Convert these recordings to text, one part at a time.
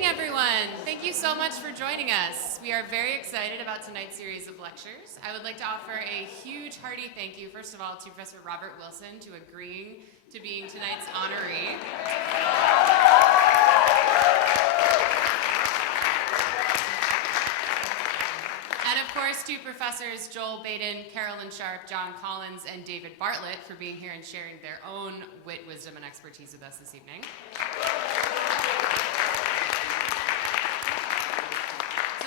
evening, everyone. Thank you so much for joining us. We are very excited about tonight's series of lectures. I would like to offer a huge hearty thank you, first of all, to Professor Robert Wilson to agreeing to being tonight's honoree. And of course, to Professors Joel Baden, Carolyn Sharp, John Collins, and David Bartlett for being here and sharing their own wit, wisdom, and expertise with us this evening.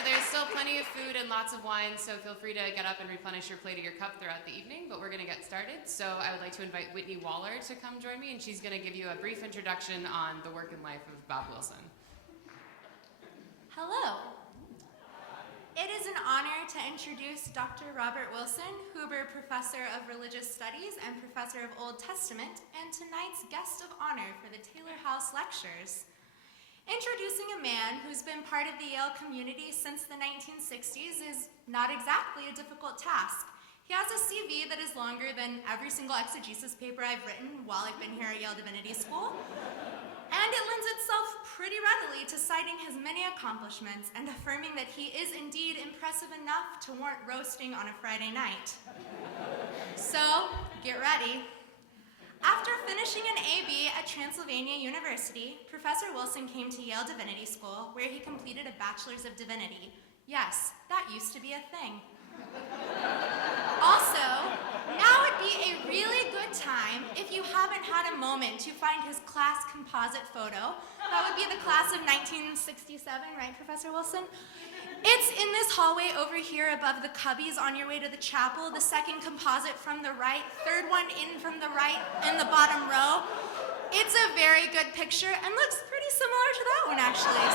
There's still plenty of food and lots of wine, so feel free to get up and replenish your plate or your cup throughout the evening, but we're going to get started. So I would like to invite Whitney Waller to come join me, and she's going to give you a brief introduction on the work and life of Bob Wilson. Hello. It is an honor to introduce Dr. Robert Wilson, Huber Professor of Religious Studies and Professor of Old Testament, and tonight's guest of honor for the Taylor House Lectures. Introducing a man who's been part of the Yale community since the 1960s is not exactly a difficult task. He has a CV that is longer than every single exegesis paper I've written while I've been here at Yale Divinity School. And it lends itself pretty readily to citing his many accomplishments and affirming that he is indeed impressive enough to warrant roasting on a Friday night. So, get ready. After finishing an AB at Transylvania University, Professor Wilson came to Yale Divinity School, where he completed a Bachelor's of Divinity. Yes, that used to be a thing. Also, now would be a really good time if you haven't had a moment to find his class composite photo. That would be the class of 1967, right, Professor Wilson? It's in this hallway over here above the cubbies on your way to the chapel, the second composite from the right, third one in from the right in the bottom row. It's a very good picture and looks pretty similar to that one, actually.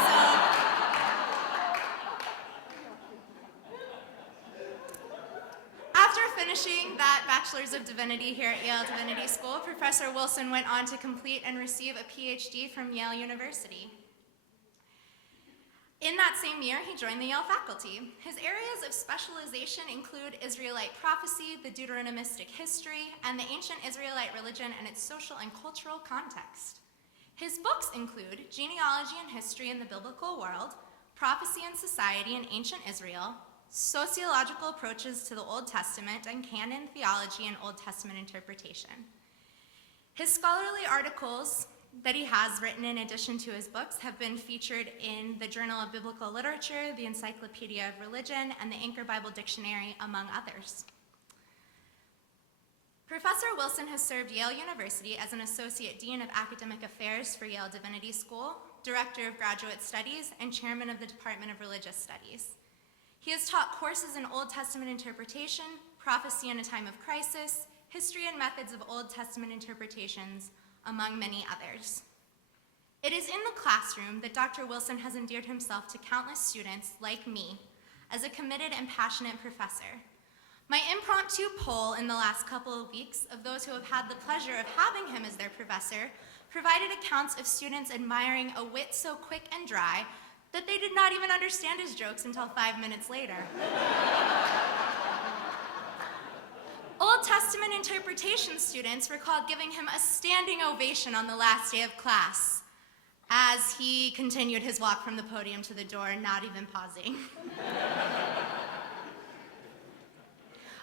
After finishing that Bachelor's of Divinity here at Yale Divinity School, Professor Wilson went on to complete and receive a PhD from Yale University. In that same year, he joined the Yale faculty. His areas of specialization include Israelite prophecy, the Deuteronomistic history, and the ancient Israelite religion and its social and cultural context. His books include Genealogy and History in the Biblical World, Prophecy and Society in Ancient Israel, Sociological Approaches to the Old Testament, and Canon Theology and Old Testament Interpretation. His scholarly articles that he has written in addition to his books have been featured in the Journal of Biblical Literature, the Encyclopedia of Religion, and the Anchor Bible Dictionary, among others. Professor Wilson has served Yale University as an Associate Dean of Academic Affairs for Yale Divinity School, Director of Graduate Studies, and Chairman of the Department of Religious Studies. He has taught courses in Old Testament interpretation, prophecy in a time of crisis, history and methods of Old Testament interpretations, among many others. It is in the classroom that Dr. Wilson has endeared himself to countless students like me as a committed and passionate professor. My impromptu poll in the last couple of weeks of those who have had the pleasure of having him as their professor provided accounts of students admiring a wit so quick and dry that they did not even understand his jokes until 5 minutes later. Old Testament interpretation students recalled giving him a standing ovation on the last day of class as he continued his walk from the podium to the door, not even pausing.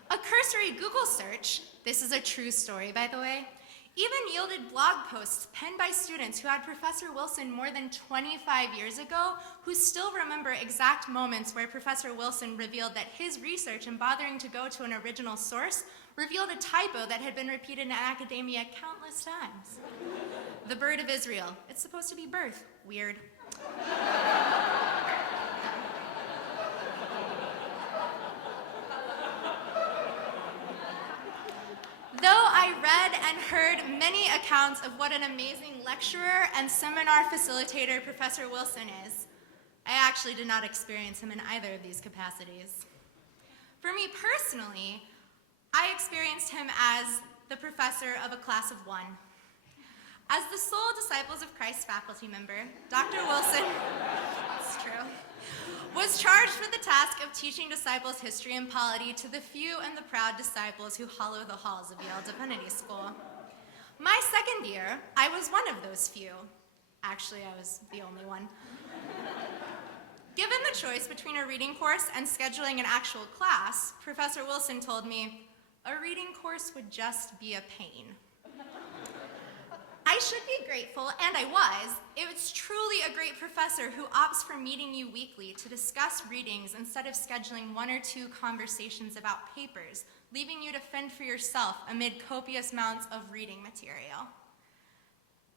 A cursory Google search, this is a true story, by the way, even yielded blog posts penned by students who had Professor Wilson more than 25 years ago, who still remember exact moments where Professor Wilson revealed that his research in bothering to go to an original source revealed a typo that had been repeated in academia countless times. The bird of Israel. It's supposed to be birth. Weird. Though I read and heard many accounts of what an amazing lecturer and seminar facilitator Professor Wilson is, I actually did not experience him in either of these capacities. For me personally, I experienced him as the professor of a class of one. As the sole Disciples of Christ faculty member, Dr. Wilson, it's true, was charged with the task of teaching disciples history and polity to the few and the proud disciples who hollow the halls of Yale Divinity School. My second year, I was one of those few. Actually, I was the only one. Given the choice between a reading course and scheduling an actual class, Professor Wilson told me, a reading course would just be a pain. I should be grateful, and I was. It was truly a great professor who opts for meeting you weekly to discuss readings instead of scheduling 1 or 2 conversations about papers, leaving you to fend for yourself amid copious amounts of reading material.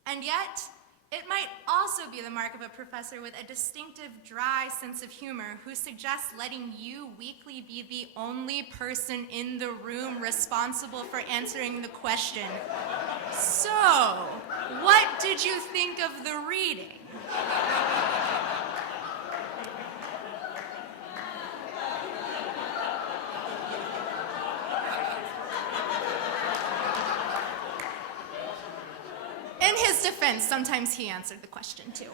And yet, it might also be the mark of a professor with a distinctive, dry sense of humor who suggests letting you weekly be the only person in the room responsible for answering the question, so, what did you think of the reading? In his defense, sometimes he answered the question too.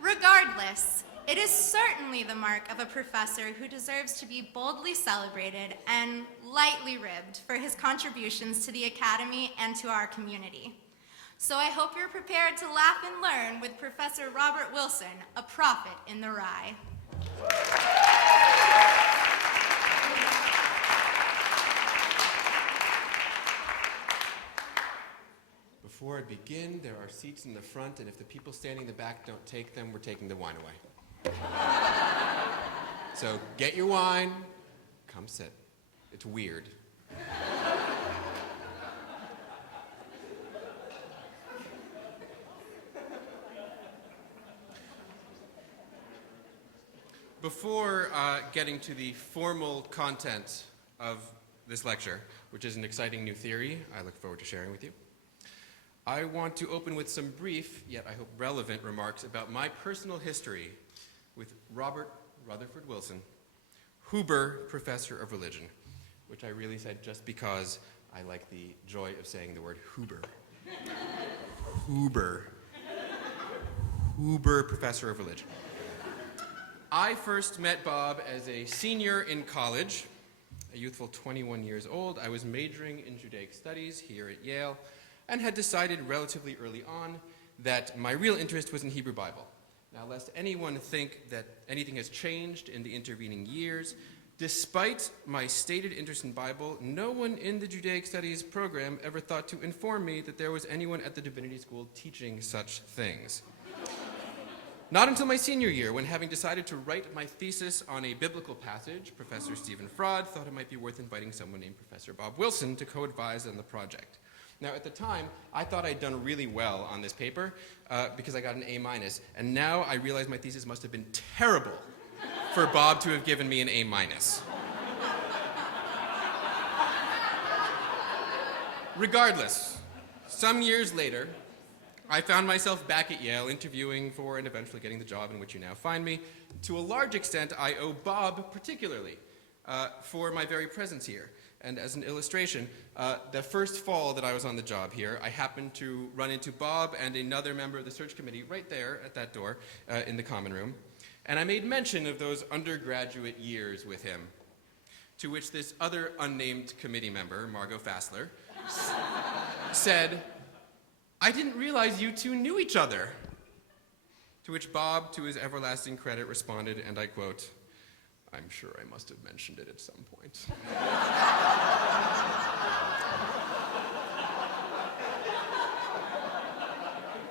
Regardless, it is certainly the mark of a professor who deserves to be boldly celebrated and lightly ribbed for his contributions to the academy and to our community. So I hope you're prepared to laugh and learn with Professor Robert Wilson, a prophet in the rye. Before I begin, there are seats in the front, and if the people standing in the back don't take them, we're taking the wine away. So get your wine, come sit. It's weird. Before getting to the formal content of this lecture, which is an exciting new theory I look forward to sharing with you, I want to open with some brief, yet I hope relevant, remarks about my personal history with Robert Rutherford Wilson, Huber Professor of Religion, which I really said just because I like the joy of saying the word Huber. Huber. Huber Professor of Religion. I first met Bob as a senior in college, a youthful 21 years old. I was majoring in Judaic studies here at Yale, and had decided relatively early on that my real interest was in Hebrew Bible. Now, lest anyone think that anything has changed in the intervening years, despite my stated interest in Bible, no one in the Judaic Studies program ever thought to inform me that there was anyone at the divinity school teaching such things. Not until my senior year, when having decided to write my thesis on a biblical passage, Professor Stephen Fraud thought it might be worth inviting someone named Professor Bob Wilson to co-advise on the project. Now, at the time, I thought I'd done really well on this paper because I got an A-, and now I realize my thesis must have been terrible for Bob to have given me an A-. Regardless, some years later, I found myself back at Yale interviewing for and eventually getting the job in which you now find me. To a large extent, I owe Bob particularly for my very presence here. And as an illustration, the first fall that I was on the job here, I happened to run into Bob and another member of the search committee right there at that door in the common room. And I made mention of those undergraduate years with him, to which this other unnamed committee member, Margot Fassler, said, "I didn't realize you two knew each other." To which Bob, to his everlasting credit, responded, and I quote, "I'm sure I must have mentioned it at some point."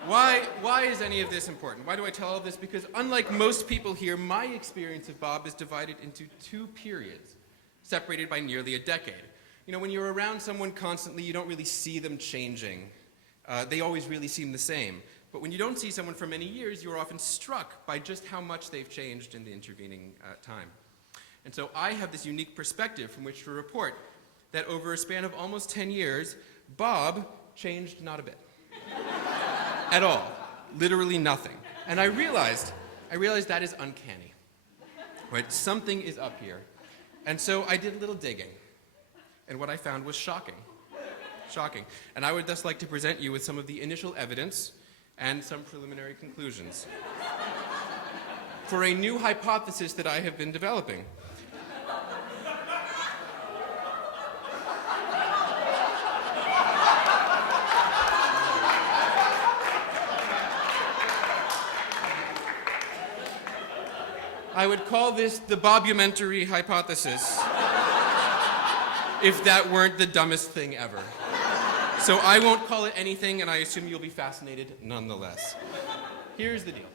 Why is any of this important? Why do I tell all of this? Because unlike most people here, my experience of Bob is divided into 2 periods, separated by nearly a decade. You know, when you're around someone constantly, you don't really see them changing. They always really seem the same. But when you don't see someone for many years, you're often struck by just how much they've changed in the intervening time. And so I have this unique perspective from which to report that over a span of almost 10 years, Bob changed not a bit. At all. Literally nothing. And I realized that is uncanny. Right? Something is up here. And so I did a little digging. And what I found was shocking. Shocking. And I would thus like to present you with some of the initial evidence and some preliminary conclusions for a new hypothesis that I have been developing. I would call this the Bobumentary hypothesis if that weren't the dumbest thing ever. So I won't call it anything, and I assume you'll be fascinated nonetheless. Here's the deal.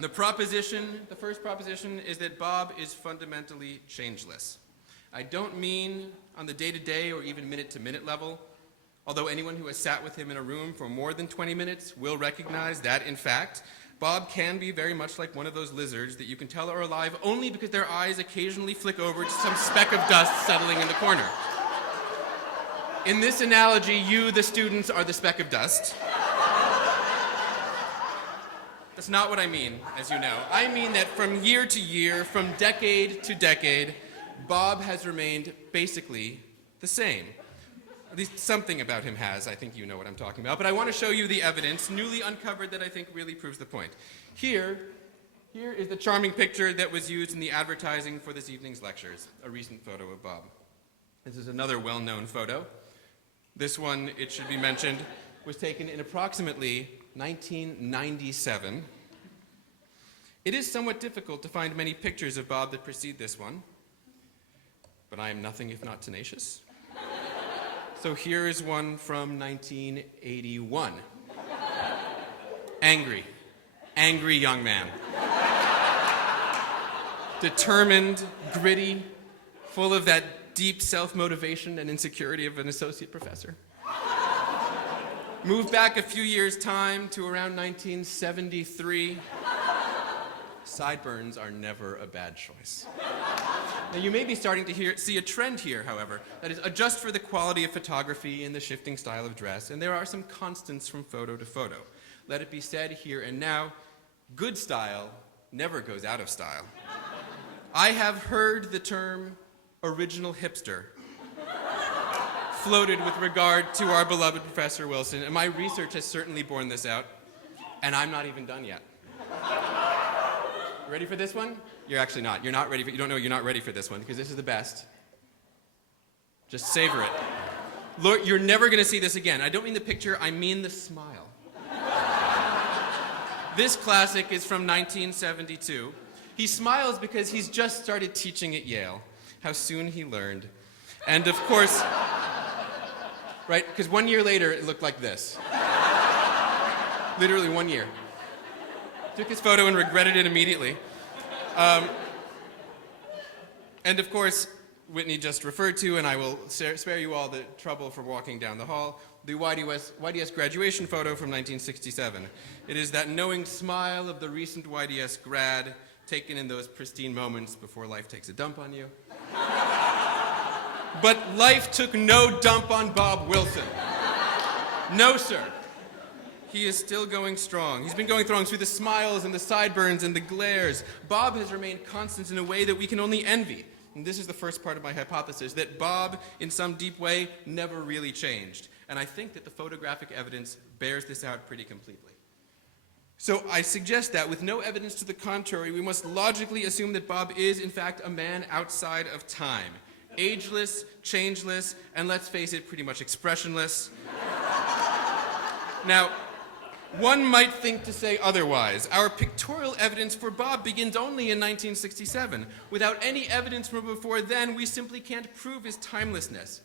The first proposition is that Bob is fundamentally changeless. I don't mean on the day-to-day or even minute-to-minute level, although anyone who has sat with him in a room for more than 20 minutes will recognize that, in fact, Bob can be very much like one of those lizards that you can tell are alive only because their eyes occasionally flick over to some speck of dust settling in the corner. In this analogy, you, the students, are the speck of dust. That's not what I mean, as you know. I mean that from year to year, from decade to decade, Bob has remained basically the same. At least something about him has. I think you know what I'm talking about. But I want to show you the evidence, newly uncovered, that I think really proves the point. Here is the charming picture that was used in the advertising for this evening's lectures, a recent photo of Bob. This is another well-known photo. This one, it should be mentioned, was taken in approximately 1997. It is somewhat difficult to find many pictures of Bob that precede this one, but I am nothing if not tenacious. So here is one from 1981. Angry young man. Determined, gritty, full of that deep self-motivation and insecurity of an associate professor. Move back a few years' time to around 1973. Sideburns are never a bad choice. Now, you may be starting to see a trend here, however, that is, adjust for the quality of photography and the shifting style of dress, and there are some constants from photo to photo. Let it be said here and now, good style never goes out of style. I have heard the term original hipster floated with regard to our beloved Professor Wilson, and my research has certainly borne this out, and I'm not even done yet. Ready for this one? You're actually not. You're not ready for, you don't know you're not ready for this one, because this is the best. Just savor it. Lord, you're never going to see this again. I don't mean the picture, I mean the smile. This classic is from 1972. He smiles because he's just started teaching at Yale. How soon he learned. And of course, right, because 1 year later it looked like this. Literally 1 year. Took his photo and regretted it immediately. And of course, Whitney just referred to, and I will spare you all the trouble for walking down the hall, the YDS graduation photo from 1967. It is that knowing smile of the recent YDS grad, taken in those pristine moments before life takes a dump on you. But life took no dump on Bob Wilson. No, sir. He is still going strong. He's been going strong through the smiles and the sideburns and the glares. Bob has remained constant in a way that we can only envy. And this is the first part of my hypothesis, that Bob, in some deep way, never really changed. And I think that the photographic evidence bears this out pretty completely. So I suggest that, with no evidence to the contrary, we must logically assume that Bob is, in fact, a man outside of time. Ageless, changeless, and let's face it, pretty much expressionless. Now, one might think to say otherwise. Our pictorial evidence for Bob begins only in 1967. Without any evidence from before then, we simply can't prove his timelessness.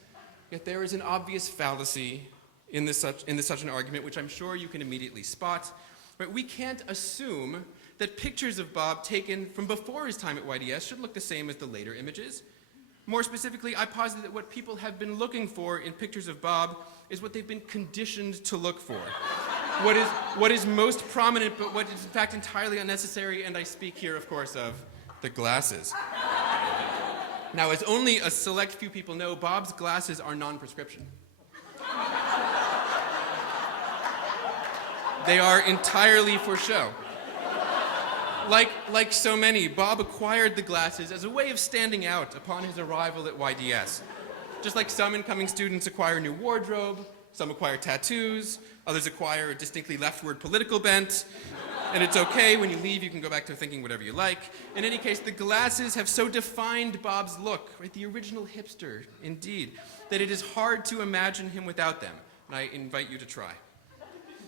Yet there is an obvious fallacy in such an argument, which I'm sure you can immediately spot. Right? We can't assume that pictures of Bob taken from before his time at YDS should look the same as the later images. More specifically, I posit that what people have been looking for in pictures of Bob is what they've been conditioned to look for. What is most prominent, but what is in fact entirely unnecessary, and I speak here, of course, of the glasses. Now, as only a select few people know, Bob's glasses are non-prescription. They are entirely for show. Like so many, Bob acquired the glasses as a way of standing out upon his arrival at YDS. Just like some incoming students acquire a new wardrobe, some acquire tattoos, others acquire a distinctly leftward political bent, and it's okay, when you leave you can go back to thinking whatever you like. In any case, the glasses have so defined Bob's look, right, the original hipster, indeed, that it is hard to imagine him without them, and I invite you to try.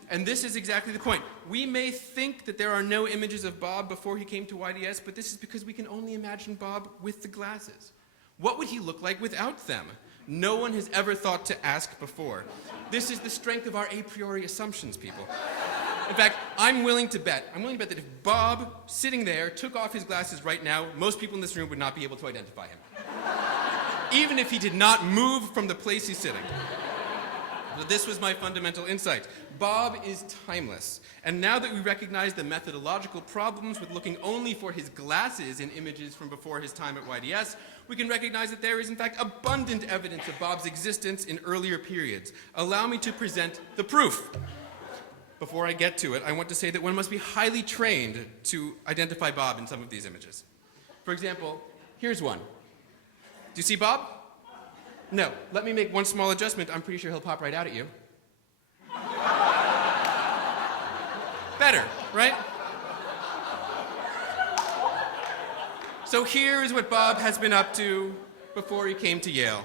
And this is exactly the point. We may think that there are no images of Bob before he came to YDS, but this is because we can only imagine Bob with the glasses. What would he look like without them? No one has ever thought to ask before. This is the strength of our a priori assumptions, people. In fact, I'm willing to bet that if Bob, sitting there, took off his glasses right now, most people in this room would not be able to identify him. Even if he did not move from the place he's sitting. But this was my fundamental insight. Bob is timeless. And now that we recognize the methodological problems with looking only for his glasses in images from before his time at YDS, we can recognize that there is in fact abundant evidence of Bob's existence in earlier periods. Allow me to present the proof. Before I get to it, I want to say that one must be highly trained to identify Bob in some of these images. For example, here's one. Do you see Bob? No. Let me make one small adjustment. I'm pretty sure he'll pop right out at you. Better, right? So here is what Bob has been up to before he came to Yale.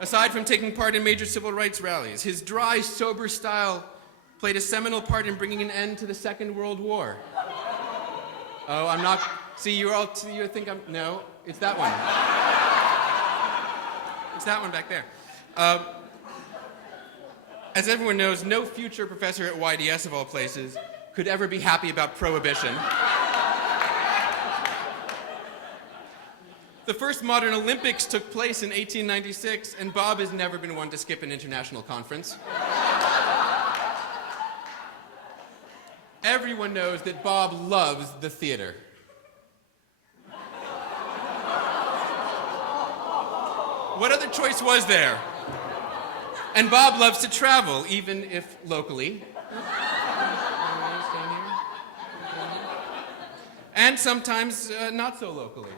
Aside from taking part in major civil rights rallies, his dry, sober style played a seminal part in bringing an end to the Second World War. Oh, I'm not... See, you think I'm... No, it's that one. It's that one back there. As everyone knows, no future professor at YDS, of all places, could ever be happy about prohibition. The first modern Olympics took place in 1896, and Bob has never been one to skip an international conference. Everyone knows that Bob loves the theater. What other choice was there? And Bob loves to travel, even if locally. And sometimes not so locally.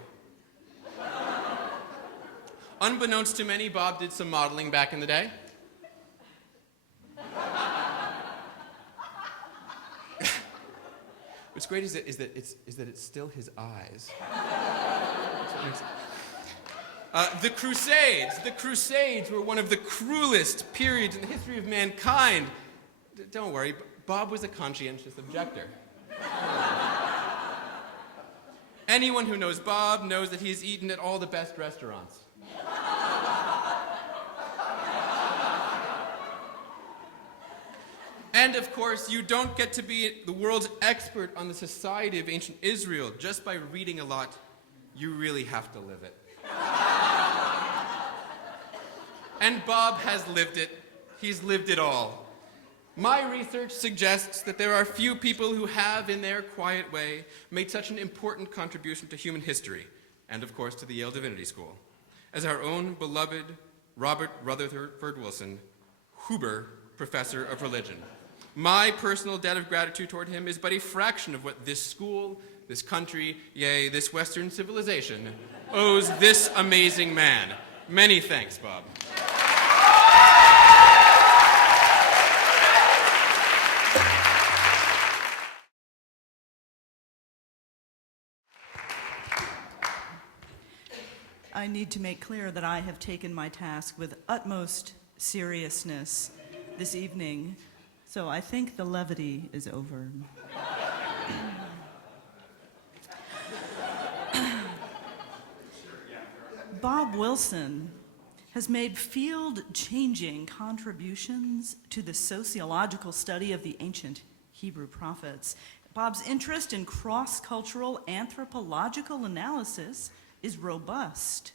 Unbeknownst to many, Bob did some modeling back in the day. What's great is that it's still his eyes. The Crusades were one of the cruelest periods in the history of mankind. Don't worry, Bob was a conscientious objector. Anyone who knows Bob knows that he's eaten at all the best restaurants. And of course, you don't get to be the world's expert on the society of ancient Israel just by reading a lot. You really have to live it. And Bob has lived it. He's lived it all. My research suggests that there are few people who have, in their quiet way, made such an important contribution to human history, and of course to the Yale Divinity School, as our own beloved Robert Rutherford Wilson, Huber Professor of Religion. My personal debt of gratitude toward him is but a fraction of what this school, this country, yea, this Western civilization owes this amazing man. Many thanks, Bob. I need to make clear that I have taken my task with utmost seriousness this evening, so I think the levity is over. Bob Wilson has made field-changing contributions to the sociological study of the ancient Hebrew prophets. Bob's interest in cross-cultural anthropological analysis is robust.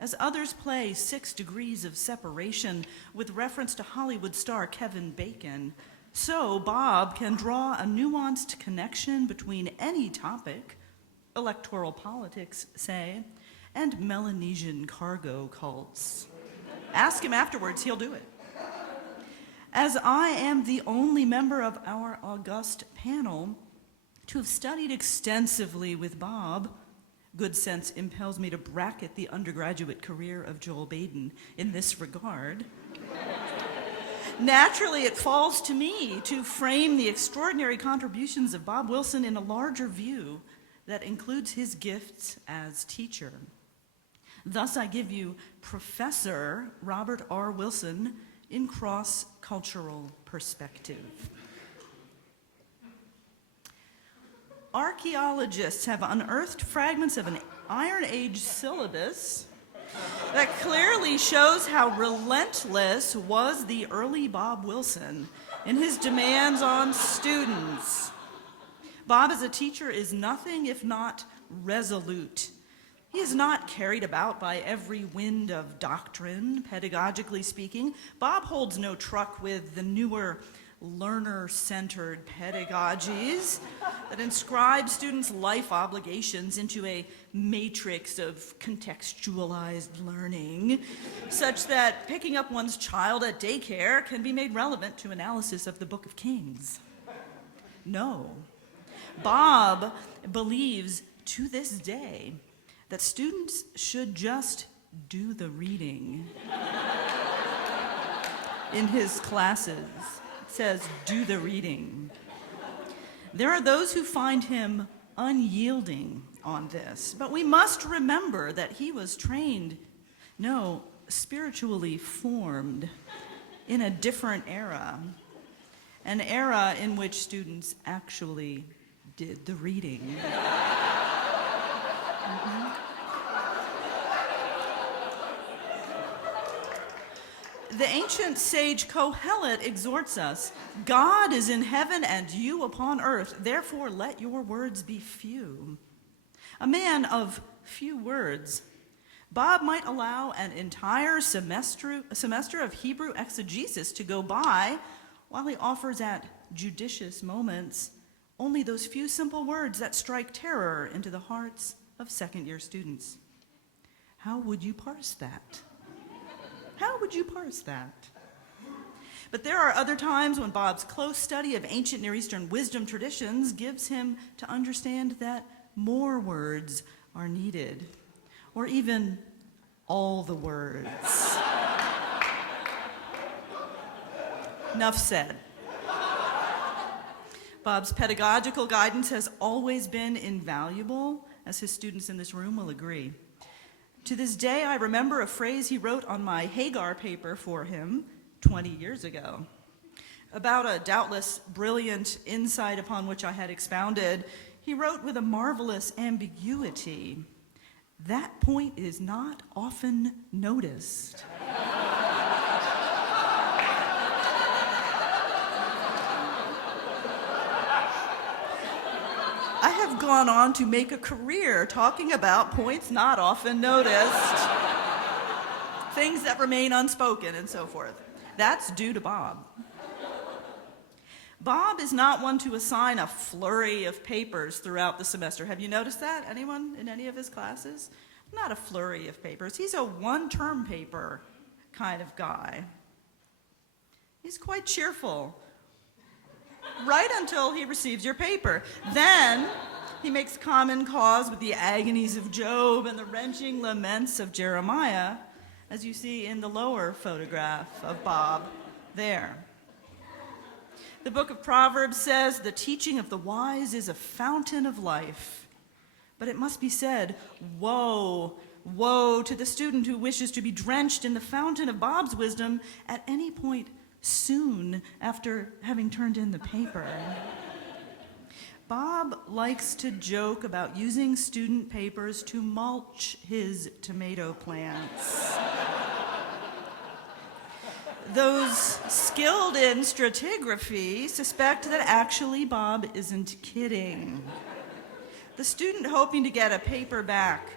As others play 6 Degrees of Separation with reference to Hollywood star Kevin Bacon, so Bob can draw a nuanced connection between any topic, electoral politics, say, and Melanesian cargo cults. Ask him afterwards, he'll do it. As I am the only member of our august panel to have studied extensively with Bob, good sense impels me to bracket the undergraduate career of Joel Baden in this regard. Naturally, it falls to me to frame the extraordinary contributions of Bob Wilson in a larger view that includes his gifts as teacher. Thus, I give you Professor Robert R. Wilson in cross-cultural perspective. Archaeologists have unearthed fragments of an Iron Age syllabus that clearly shows how relentless was the early Bob Wilson in his demands on students. Bob as a teacher is nothing if not resolute. He is not carried about by every wind of doctrine, pedagogically speaking. Bob holds no truck with the newer learner-centered pedagogies that inscribe students' life obligations into a matrix of contextualized learning, such that picking up one's child at daycare can be made relevant to analysis of the Book of Kings. No. Bob believes to this day that students should just do the reading in his classes. It says, do the reading. There are those who find him unyielding on this, but we must remember that he was trained, no, spiritually formed in a different era, an era in which students actually did the reading. The ancient sage Kohelet exhorts us, God is in heaven and you upon earth, therefore let your words be few. A man of few words, Bob might allow an entire semester of Hebrew exegesis to go by while he offers at judicious moments only those few simple words that strike terror into the hearts of second-year students. How would you parse that? How would you parse that? But there are other times when Bob's close study of ancient Near Eastern wisdom traditions gives him to understand that more words are needed, or even all the words. Enough said. Bob's pedagogical guidance has always been invaluable, as his students in this room will agree. To this day, I remember a phrase he wrote on my Hagar paper for him 20 years ago. About a doubtless brilliant insight upon which I had expounded, he wrote with a marvelous ambiguity, "That point is not often noticed." I have gone on to make a career talking about points not often noticed, things that remain unspoken and so forth. That's due to Bob. Bob is not one to assign a flurry of papers throughout the semester. Have you noticed that? Anyone in any of his classes? Not a flurry of papers. He's a one-term paper kind of guy. He's quite cheerful. Right until he receives your paper. Then he makes common cause with the agonies of Job and the wrenching laments of Jeremiah, as you see in the lower photograph of Bob there. The book of Proverbs says, "The teaching of the wise is a fountain of life." But it must be said, woe, woe to the student who wishes to be drenched in the fountain of Bob's wisdom at any point soon after having turned in the paper. Bob likes to joke about using student papers to mulch his tomato plants. Those skilled in stratigraphy suspect that actually Bob isn't kidding. The student hoping to get a paper back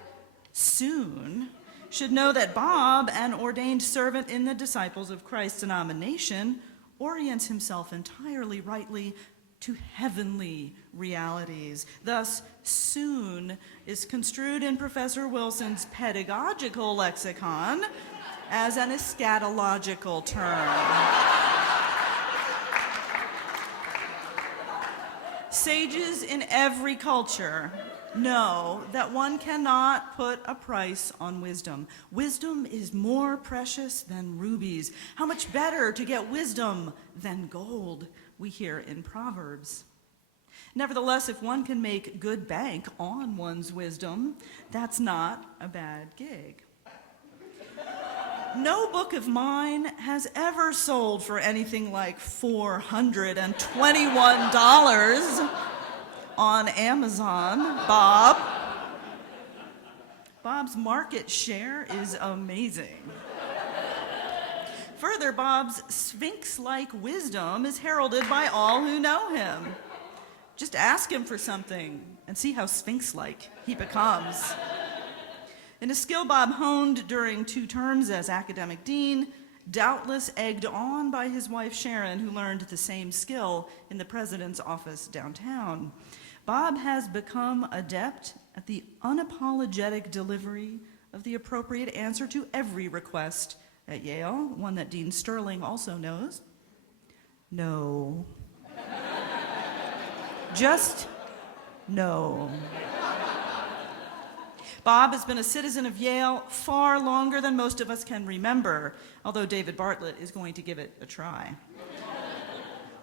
soon should know that Bob, an ordained servant in the Disciples of Christ's denomination, orients himself entirely rightly to heavenly realities. Thus, soon is construed in Professor Wilson's pedagogical lexicon as an eschatological term. Sages in every culture know that one cannot put a price on wisdom. Wisdom is more precious than rubies. How much better to get wisdom than gold, we hear in Proverbs. Nevertheless, if one can make good bank on one's wisdom, that's not a bad gig. No book of mine has ever sold for anything like $421 on Amazon. Bob's market share is amazing. Further, Bob's Sphinx-like wisdom is heralded by all who know him. Just ask him for something and see how Sphinx-like he becomes. In a skill Bob honed during 2 terms as academic dean, doubtless egged on by his wife Sharon, who learned the same skill in the president's office downtown, Bob has become adept at the unapologetic delivery of the appropriate answer to every request at Yale, one that Dean Sterling also knows. No. Just no. Bob has been a citizen of Yale far longer than most of us can remember, although David Bartlett is going to give it a try.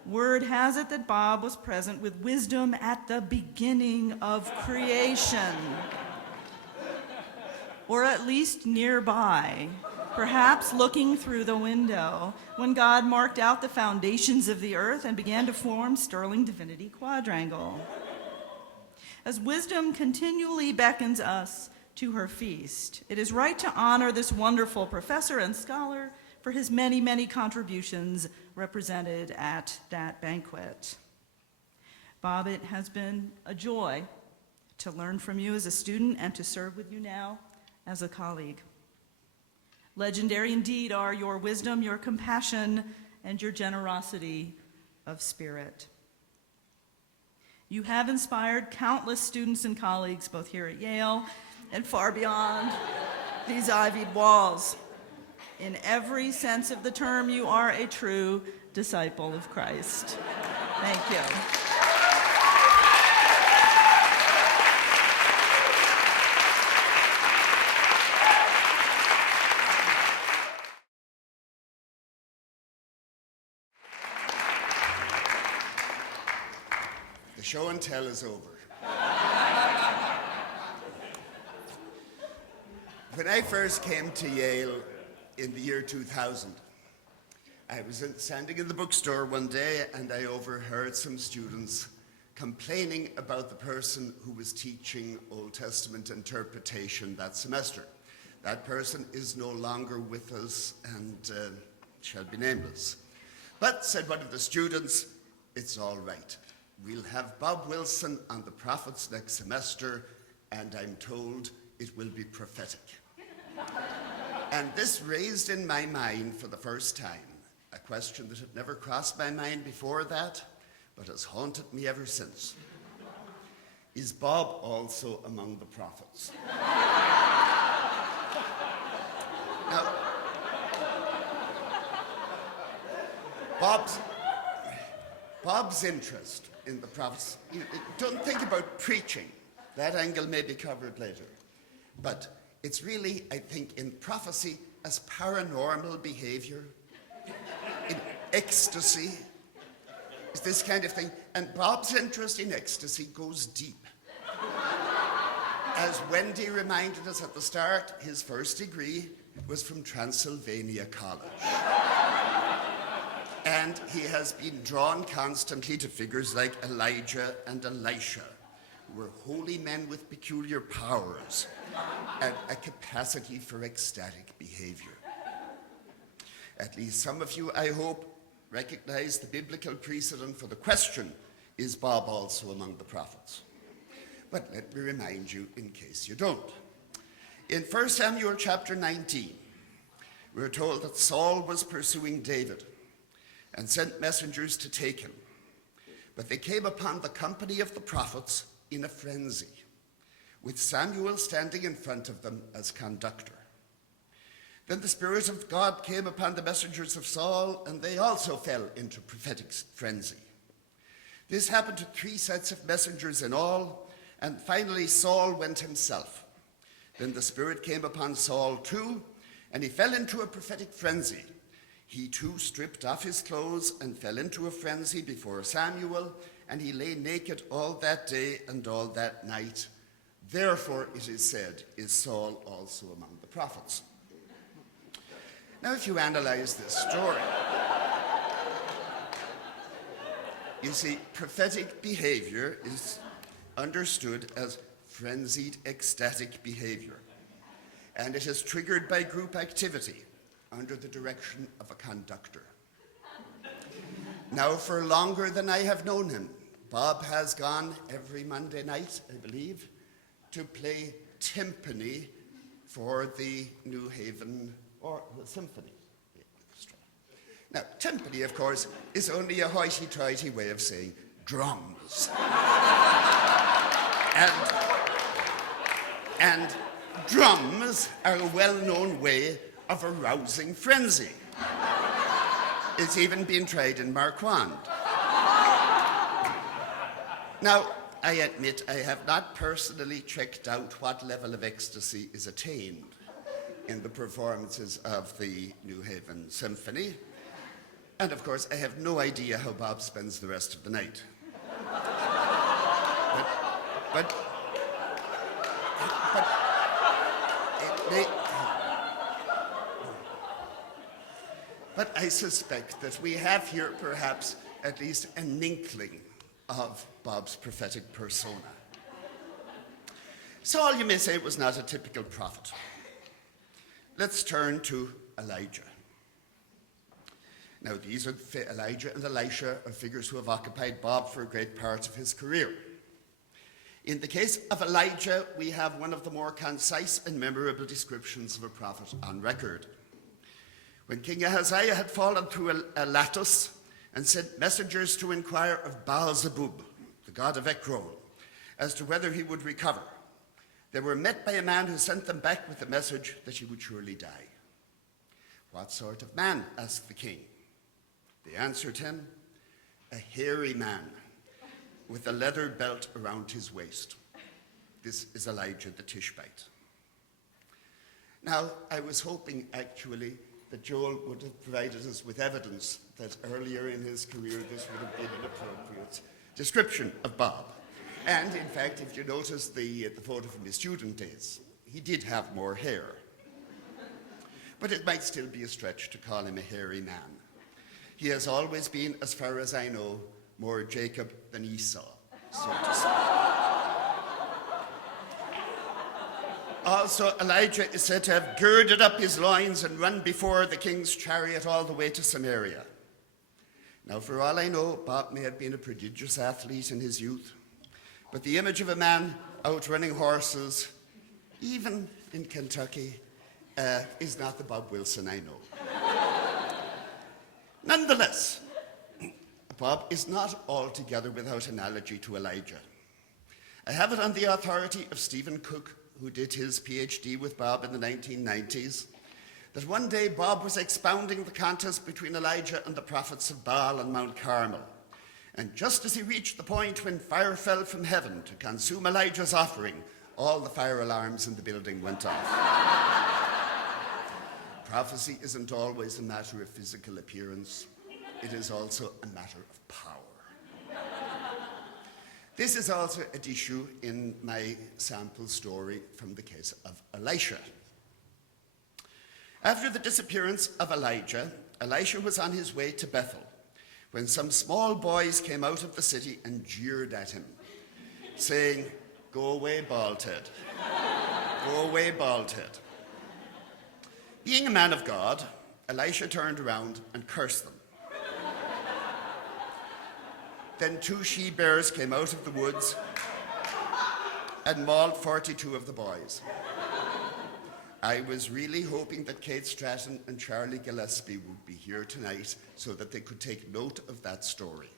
Word has it that Bob was present with wisdom at the beginning of creation, or at least nearby, perhaps looking through the window, when God marked out the foundations of the earth and began to form Sterling Divinity Quadrangle. As wisdom continually beckons us to her feast, it is right to honor this wonderful professor and scholar for his many, many contributions represented at that banquet. Bob, it has been a joy to learn from you as a student and to serve with you now as a colleague. Legendary indeed are your wisdom, your compassion, and your generosity of spirit. You have inspired countless students and colleagues, both here at Yale and far beyond these ivied walls. In every sense of the term, you are a true disciple of Christ. Thank you. The show and tell is over. When I first came to Yale in the year 2000, I was standing in the bookstore one day and I overheard some students complaining about the person who was teaching Old Testament interpretation that semester. That person is no longer with us and shall be nameless. But, said one of the students, it's all right. We'll have Bob Wilson on the prophets next semester, and I'm told it will be prophetic. And this raised in my mind for the first time a question that had never crossed my mind before that, but has haunted me ever since. Is Bob also among the prophets? Now, Bob's interest in the prophets, don't think about preaching. That angle may be covered later. But it's really, I think, in prophecy as paranormal behavior, in ecstasy, is this kind of thing. And Bob's interest in ecstasy goes deep. As Wendy reminded us at the start, his first degree was from Transylvania College. And he has been drawn constantly to figures like Elijah and Elisha, who were holy men with peculiar powers and a capacity for ecstatic behavior. At least some of you, I hope, recognize the biblical precedent for the question, is Bob also among the prophets? But let me remind you in case you don't. In 1 Samuel chapter 19, we're told that Saul was pursuing David and sent messengers to take him. But they came upon the company of the prophets in a frenzy, with Samuel standing in front of them as conductor. Then the Spirit of God came upon the messengers of Saul, and they also fell into prophetic frenzy. This happened to 3 sets of messengers in all, and finally Saul went himself. Then the Spirit came upon Saul too, and he fell into a prophetic frenzy. He too stripped off his clothes and fell into a frenzy before Samuel, and he lay naked all that day and all that night. Therefore, it is said, is Saul also among the prophets? Now, if you analyze this story, you see, prophetic behavior is understood as frenzied, ecstatic behavior, and it is triggered by group activity under the direction of a conductor. Now, for longer than I have known him, Bob has gone every Monday night, I believe, to play timpani for the New Haven or the Symphony Orchestra. Now, timpani, of course, is only a hoity-toity way of saying drums. and drums are a well-known way of arousing frenzy. It's even been tried in Marquand. Now, I admit I have not personally checked out what level of ecstasy is attained in the performances of the New Haven Symphony. And of course, I have no idea how Bob spends the rest of the night. But I suspect that we have here perhaps at least an inkling of Bob's prophetic persona. Saul, you may say, was not a typical prophet. Let's turn to Elijah. Now, these are Elijah and Elisha are figures who have occupied Bob for a great part of his career. In the case of Elijah, we have one of the more concise and memorable descriptions of a prophet on record. When King Ahaziah had fallen through a lattice and sent messengers to inquire of Baal-zebub, the god of Ekron, as to whether he would recover, they were met by a man who sent them back with the message that he would surely die. What sort of man? Asked the king. They answered him, a hairy man with a leather belt around his waist. This is Elijah the Tishbite. Now, I was hoping actually that Joel would have provided us with evidence that earlier in his career this would have been an appropriate description of Bob. And in fact, if you notice the photo from his student days, he did have more hair. But it might still be a stretch to call him a hairy man. He has always been, as far as I know, more Jacob than Esau, so to speak. Also, Elijah is said to have girded up his loins and run before the king's chariot all the way to Samaria. Now, for all I know, Bob may have been a prodigious athlete in his youth, but the image of a man outrunning horses, even in Kentucky, is not the Bob Wilson I know. Nonetheless, Bob is not altogether without analogy to Elijah. I have it on the authority of Stephen Cook, who did his PhD with Bob in the 1990s, that one day Bob was expounding the contest between Elijah and the prophets of Baal on Mount Carmel. And just as he reached the point when fire fell from heaven to consume Elijah's offering, all the fire alarms in the building went off. Prophecy isn't always a matter of physical appearance. It is also a matter of power. This is also an issue in my sample story from the case of Elisha. After the disappearance of Elijah, Elisha was on his way to Bethel when some small boys came out of the city and jeered at him, saying, "Go away, bald-head. Go away, bald-head." Being a man of God, Elisha turned around and cursed them. Then 2 she-bears came out of the woods and mauled 42 of the boys. I was really hoping that Kate Stratton and Charlie Gillespie would be here tonight so that they could take note of that story.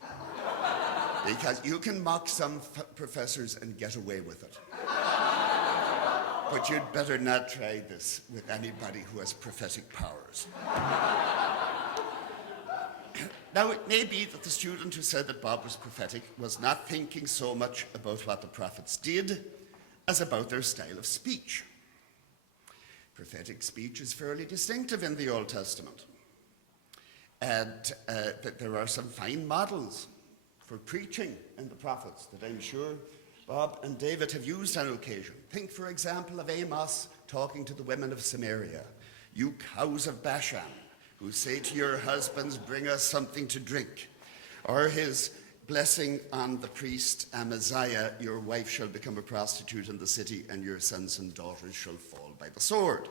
Because you can mock some professors and get away with it. But you'd better not try this with anybody who has prophetic powers. Now, it may be that the student who said that Bob was prophetic was not thinking so much about what the prophets did as about their style of speech. Prophetic speech is fairly distinctive in the Old Testament. And there are some fine models for preaching in the prophets that I'm sure Bob and David have used on occasion. Think, for example, of Amos talking to the women of Samaria. You cows of Bashan, who say to your husbands, bring us something to drink. Or his blessing on the priest Amaziah, your wife shall become a prostitute in the city, and your sons and daughters shall fall by the sword.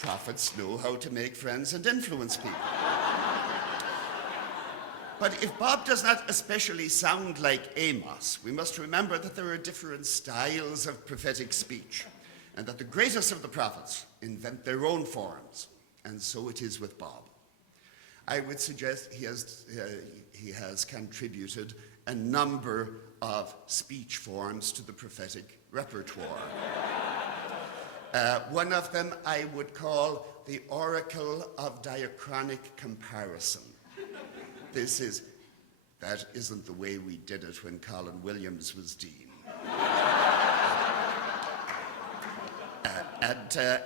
Prophets know how to make friends and influence people. But if Bob does not especially sound like Amos, we must remember that there are different styles of prophetic speech, and that the greatest of the prophets invent their own forms, and so it is with Bob. I would suggest he has contributed a number of speech forms to the prophetic repertoire. One of them I would call the Oracle of Diachronic Comparison. That isn't the way we did it when Colin Williams was dean.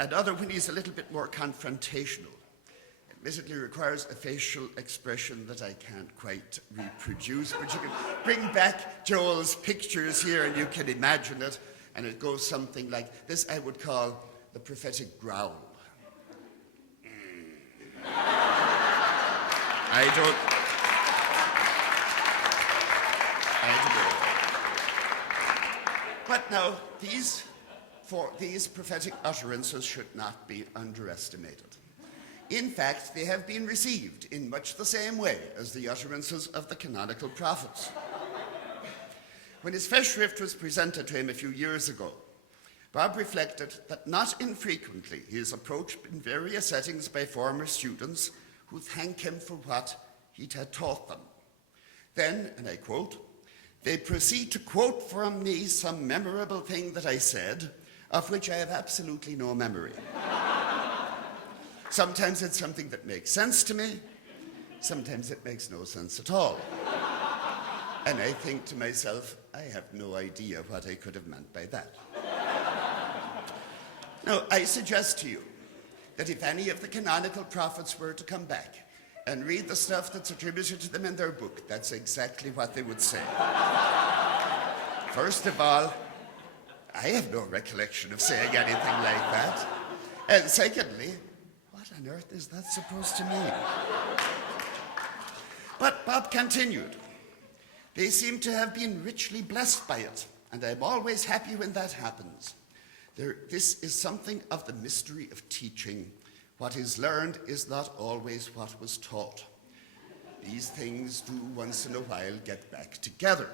Another one is a little bit more confrontational. Admittedly requires a facial expression that I can't quite reproduce, but you can bring back Joel's pictures here and you can imagine it, and it goes something like this. I would call the prophetic growl. I don't know. But now, these prophetic utterances should not be underestimated. In fact, they have been received in much the same way as the utterances of the canonical prophets. When his Festschrift was presented to him a few years ago, Bob reflected that not infrequently he is approached in various settings by former students who thank him for what he had taught them. Then, and I quote, they proceed to quote from me some memorable thing that I said, of which I have absolutely no memory. Sometimes it's something that makes sense to me, sometimes it makes no sense at all. And I think to myself, I have no idea what I could have meant by that. Now, I suggest to you that if any of the canonical prophets were to come back and read the stuff that's attributed to them in their book, that's exactly what they would say. First of all, I have no recollection of saying anything like that. And secondly, what on earth is that supposed to mean? But Bob continued. They seem to have been richly blessed by it, and I'm always happy when that happens. This is something of the mystery of teaching. What is learned is not always what was taught. These things do once in a while get back together.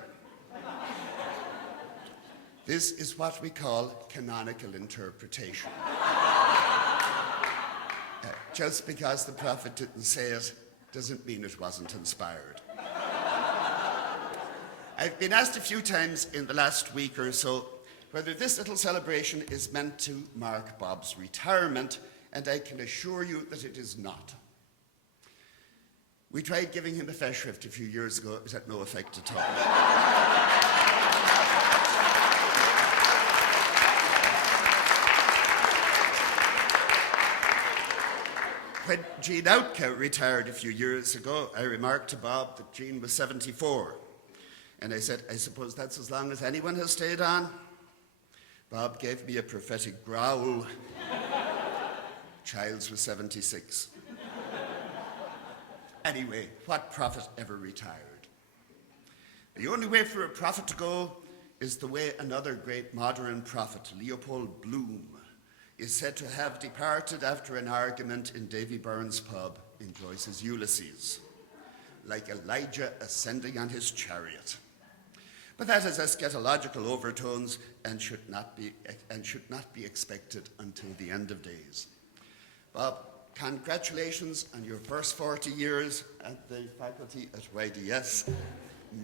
This is what we call canonical interpretation. Just because the prophet didn't say it doesn't mean it wasn't inspired. I've been asked a few times in the last week or so whether this little celebration is meant to mark Bob's retirement, and I can assure you that it is not. We tried giving him a Festschrift a few years ago. It had no effect at all. When Jean Outca retired a few years ago, I remarked to Bob that Jean was 74. And I said, I suppose that's as long as anyone has stayed on? Bob gave me a prophetic growl. Childs was 76. Anyway, what prophet ever retired? The only way for a prophet to go is the way another great modern prophet, Leopold Bloom, is said to have departed after an argument in Davy Byrne's pub in Joyce's Ulysses, like Elijah ascending on his chariot. But that has eschatological overtones and should not be expected until the end of days. Bob, congratulations on your first 40 years at the faculty at YDS.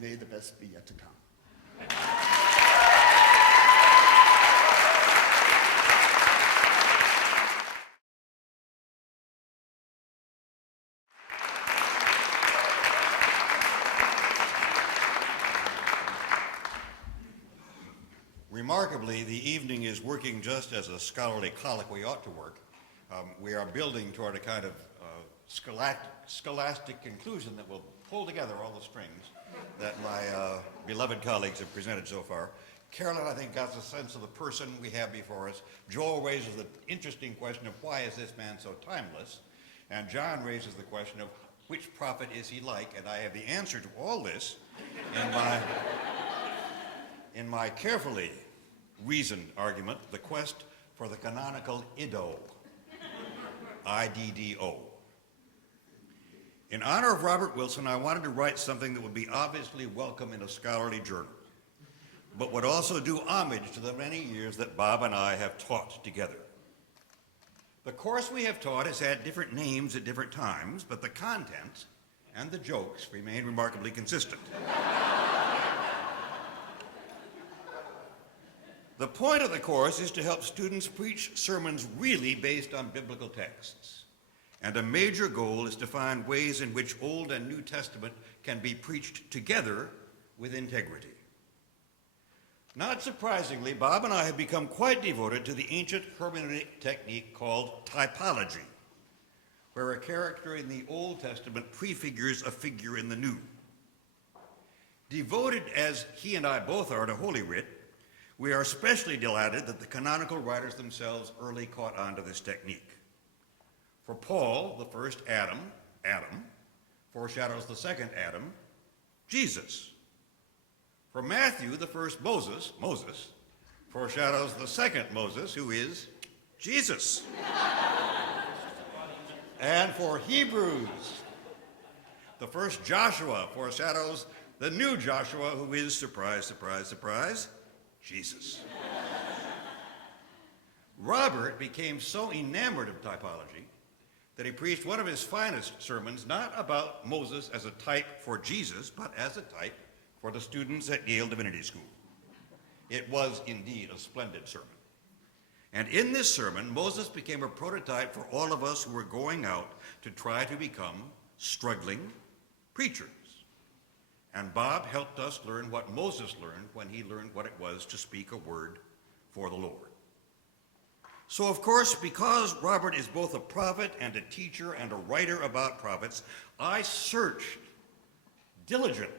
May the best be yet to come. Remarkably, the evening is working just as a scholarly colloquy ought to work. We are building toward a kind of scholastic conclusion that will pull together all the strings that my beloved colleagues have presented so far. Carolyn, I think, got a sense of the person we have before us. Joel raises the interesting question of why is this man so timeless? And John raises the question of which prophet is he like? And I have the answer to all this in my carefully reasoned argument, the quest for the canonical Iddo, I-D-D-O. In honor of Robert Wilson, I wanted to write something that would be obviously welcome in a scholarly journal, but would also do homage to the many years that Bob and I have taught together. The course we have taught has had different names at different times, but the content and the jokes remain remarkably consistent. The point of the course is to help students preach sermons really based on biblical texts. And a major goal is to find ways in which Old and New Testament can be preached together with integrity. Not surprisingly, Bob and I have become quite devoted to the ancient hermeneutic technique called typology, where a character in the Old Testament prefigures a figure in the New. Devoted as he and I both are to Holy Writ, we are especially delighted that the canonical writers themselves early caught on to this technique. For Paul, the first Adam, foreshadows the second Adam, Jesus. For Matthew, the first Moses, foreshadows the second Moses, who is Jesus. And for Hebrews, the first Joshua foreshadows the new Joshua, who is, surprise, surprise, surprise, Jesus. Robert became so enamored of typology that he preached one of his finest sermons not about Moses as a type for Jesus, but as a type for the students at Yale Divinity School. It was indeed a splendid sermon. And in this sermon, Moses became a prototype for all of us who were going out to try to become struggling preachers. And Bob helped us learn what Moses learned when he learned what it was to speak a word for the Lord. So, of course, because Robert is both a prophet and a teacher and a writer about prophets, I searched diligently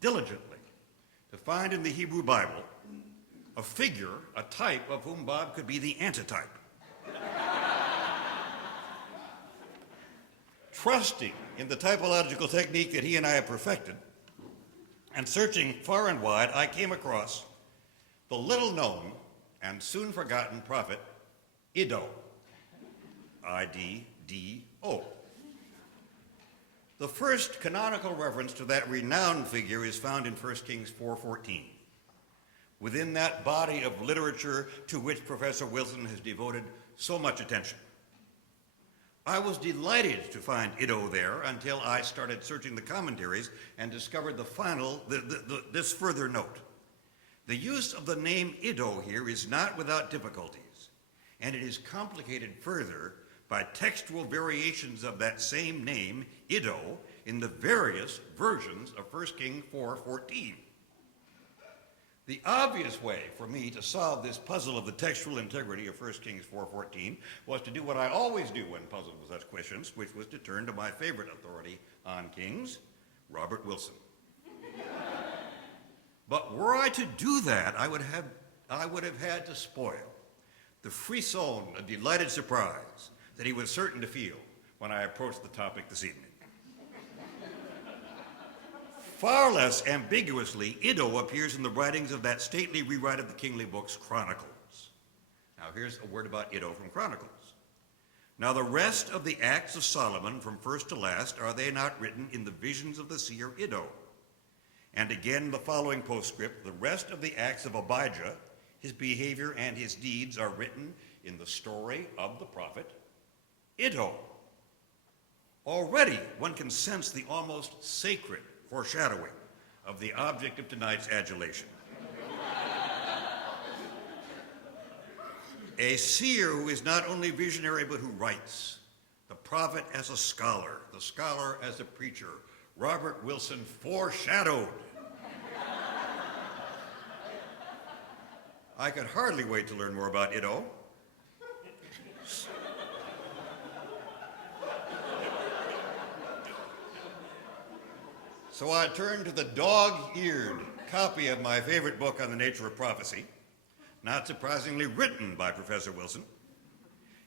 to find in the Hebrew Bible a figure, a type of whom Bob could be the antitype. Trusting in the typological technique that he and I have perfected, and searching far and wide, I came across the little-known and soon forgotten prophet Iddo, I-D-D-O. The first canonical reference to that renowned figure is found in 1 Kings 4:14. Within that body of literature to which Professor Wilson has devoted so much attention. I was delighted to find Iddo there until I started searching the commentaries and discovered this further note. The use of the name Iddo here is not without difficulties, and it is complicated further by textual variations of that same name, Iddo, in the various versions of 1 Kings 4:14. The obvious way for me to solve this puzzle of the textual integrity of 1 Kings 4:14 was to do what I always do when puzzled with such questions, which was to turn to my favorite authority on kings, Robert Wilson. But were I to do that, I would have had to spoil the frisson, a delighted surprise that he was certain to feel when I approached the topic this evening. Far less ambiguously, Iddo appears in the writings of that stately rewrite of the kingly books, Chronicles. Now here's a word about Iddo from Chronicles. Now the rest of the acts of Solomon from first to last, are they not written in the visions of the seer Iddo? And again the following postscript, the rest of the acts of Abijah, his behavior and his deeds are written in the story of the prophet Iddo. Already one can sense the almost sacred foreshadowing of the object of tonight's adulation. A seer who is not only visionary but who writes, the prophet as a scholar, the scholar as a preacher, Robert Wilson foreshadowed. I could hardly wait to learn more about Iddo. So I turned to the dog-eared copy of my favorite book on the nature of prophecy, not surprisingly written by Professor Wilson,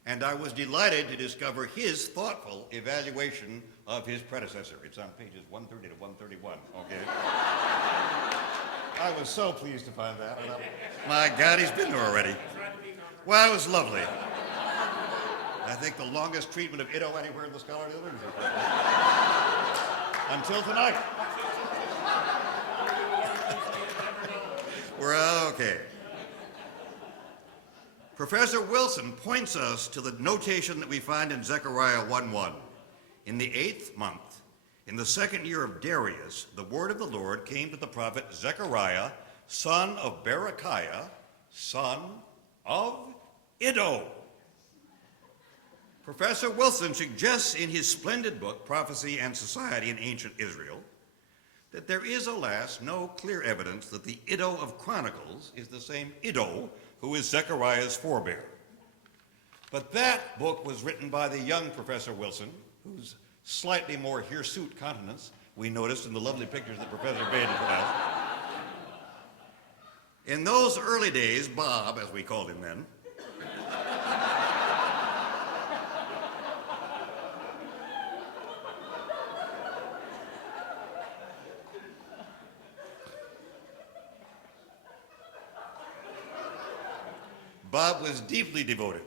and I was delighted to discover his thoughtful evaluation of his predecessor. It's on pages 130 to 131, okay? I was so pleased to find that. My God, he's been there already. Well, it was lovely. I think the longest treatment of Ido anywhere in the scholarly literature. Until tonight. We're okay. Professor Wilson points us to the notation that we find in Zechariah 1:1. In the 8th month, in the 2nd year of Darius, the word of the Lord came to the prophet Zechariah, son of Berechiah, son of Iddo. Professor Wilson suggests in his splendid book, Prophecy and Society in Ancient Israel, that there is, alas, no clear evidence that the Iddo of Chronicles is the same Iddo who is Zechariah's forebear. But that book was written by the young Professor Wilson, whose slightly more hirsute countenance we noticed in the lovely pictures that Professor Baden put out. In those early days, Bob, as we called him then, Bob was deeply devoted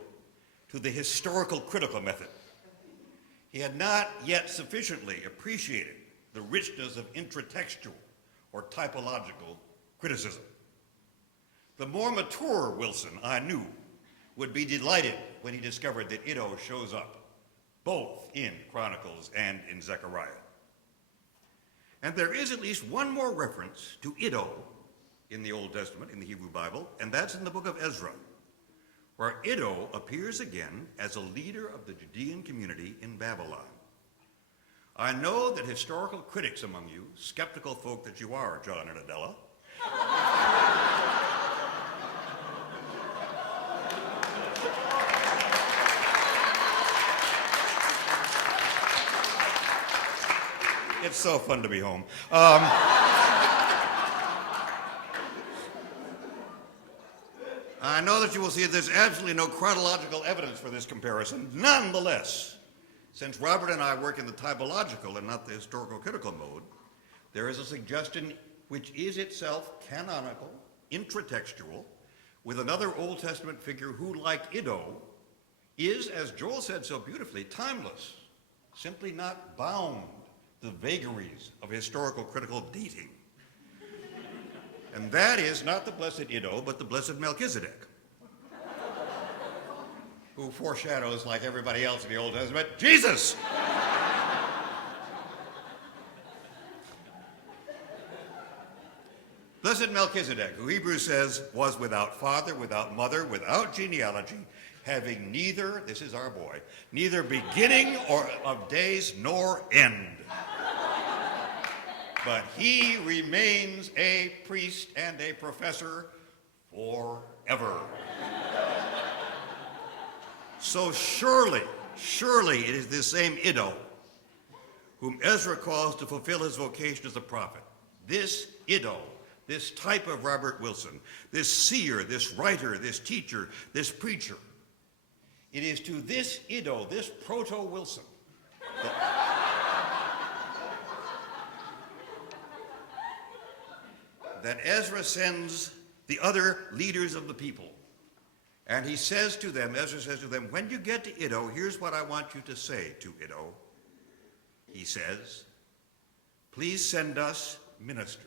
to the historical critical method. He had not yet sufficiently appreciated the richness of intratextual or typological criticism. The more mature Wilson I knew would be delighted when he discovered that Iddo shows up both in Chronicles and in Zechariah. And there is at least one more reference to Iddo in the Old Testament, in the Hebrew Bible, and that's in the book of Ezra, where Iddo appears again as a leader of the Judean community in Babylon. I know that historical critics among you, skeptical folk that you are, John and Adela, it's so fun to be home. I know that you will see that there's absolutely no chronological evidence for this comparison. Nonetheless, since Robert and I work in the typological and not the historical critical mode, there is a suggestion which is itself canonical, intratextual, with another Old Testament figure who, like Iddo, is, as Joel said so beautifully, timeless, simply not bound to the vagaries of historical critical dating. And that is not the blessed Iddo, but the blessed Melchizedek, who foreshadows, like everybody else in the Old Testament, Jesus. Blessed Melchizedek, who Hebrews says was without father, without mother, without genealogy, having neither, this is our boy, neither beginning or of days nor end. But he remains a priest and a professor forever. So surely it is this same Iddo whom Ezra calls to fulfill his vocation as a prophet. This Iddo, this type of Robert Wilson, this seer, this writer, this teacher, this preacher. It is to this Iddo, this proto-Wilson, that Ezra sends the other leaders of the people. And he says to them, Ezra says to them, when you get to Iddo, here's what I want you to say to Iddo. He says, please send us ministers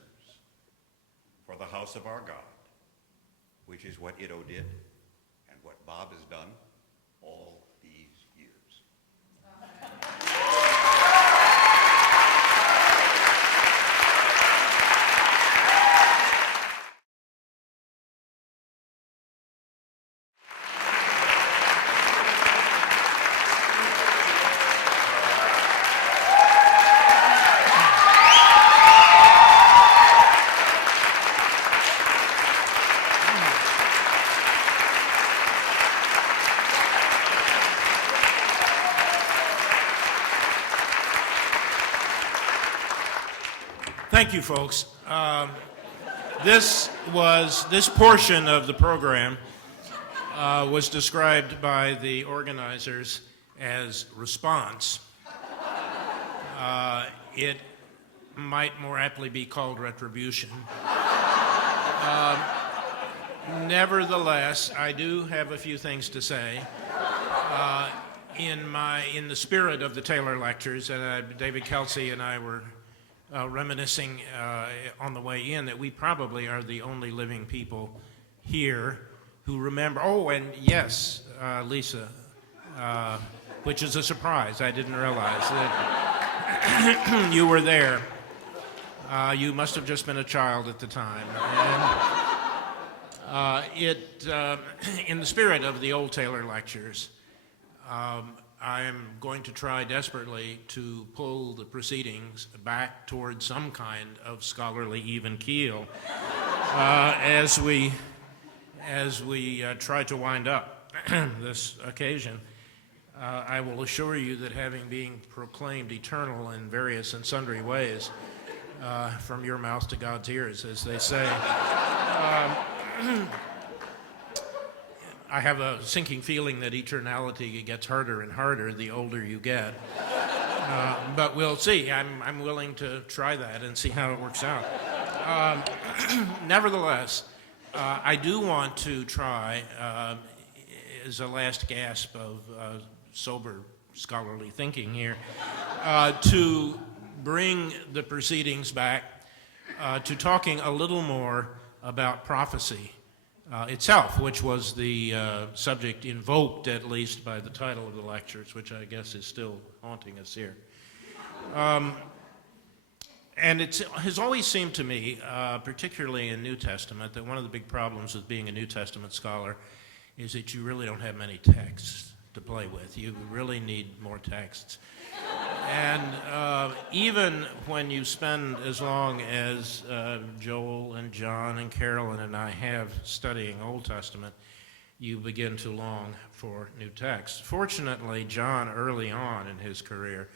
for the house of our God, which is what Iddo did and what Bob has done all these years. Thank you, folks. This portion of the program was described by the organizers as response. It might more aptly be called retribution. Nevertheless, I do have a few things to say. In the spirit of the Taylor lectures, and David Kelsey and I were reminiscing on the way in that we probably are the only living people here who remember. Oh, and yes, Lisa, which is a surprise. I didn't realize that you were there. You must have just been a child at the time. And in the spirit of the old Taylor lectures, I am going to try desperately to pull the proceedings back towards some kind of scholarly even keel as we try to wind up this occasion. I will assure you that having been proclaimed eternal in various and sundry ways, from your mouth to God's ears, as they say, I have a sinking feeling that eternality gets harder and harder the older you get. But we'll see. I'm willing to try that and see how it works out. Nevertheless, I do want to try, as a last gasp of sober scholarly thinking here, to bring the proceedings back to talking a little more about prophecy itself, which was the subject invoked, at least, by the title of the lectures, which I guess is still haunting us here. And it has always seemed to me, particularly in New Testament, that one of the big problems with being a New Testament scholar is that you really don't have many texts to play with. You really need more texts. And even when you spend as long as Joel and John and Carolyn and I have studying Old Testament, you begin to long for new texts. Fortunately, John, early on in his career,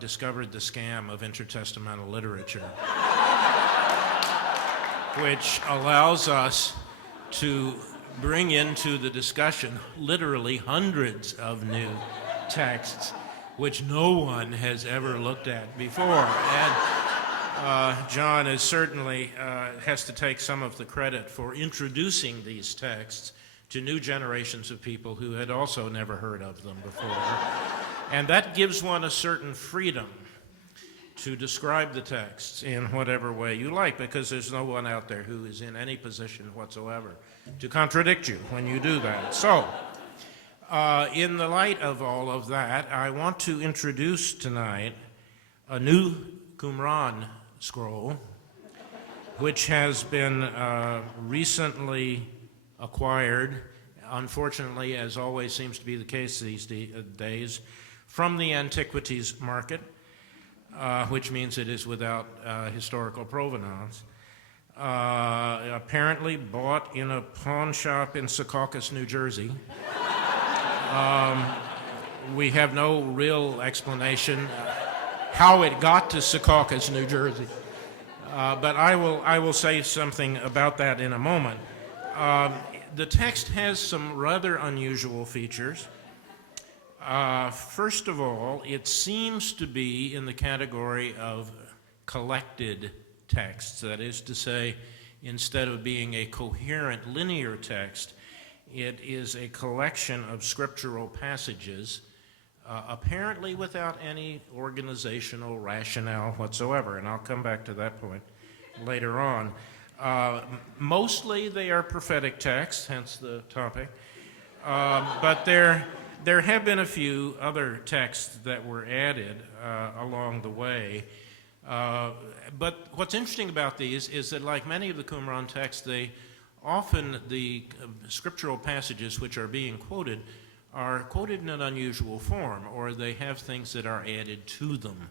discovered the scam of intertestamental literature, which allows us to bring into the discussion literally hundreds of new texts which no one has ever looked at before. And John is certainly has to take some of the credit for introducing these texts to new generations of people who had also never heard of them before. And that gives one a certain freedom to describe the texts in whatever way you like, because there's no one out there who is in any position whatsoever to contradict you when you do that. So, in the light of all of that, I want to introduce tonight a new Qumran scroll, which has been recently acquired, unfortunately, as always seems to be the case these days, from the antiquities market, which means it is without historical provenance. Apparently bought in a pawn shop in Secaucus, New Jersey. We have no real explanation how it got to Secaucus, New Jersey. But I will say something about that in a moment. The text has some rather unusual features. First of all, it seems to be in the category of collected texts. That is to say, instead of being a coherent linear text, it is a collection of scriptural passages, apparently without any organizational rationale whatsoever, and I'll come back to that point later on. Mostly they are prophetic texts, hence the topic, but there have been a few other texts that were added along the way. But what's interesting about these is that, like many of the Qumran texts, the scriptural passages which are being quoted are quoted in an unusual form, or they have things that are added to them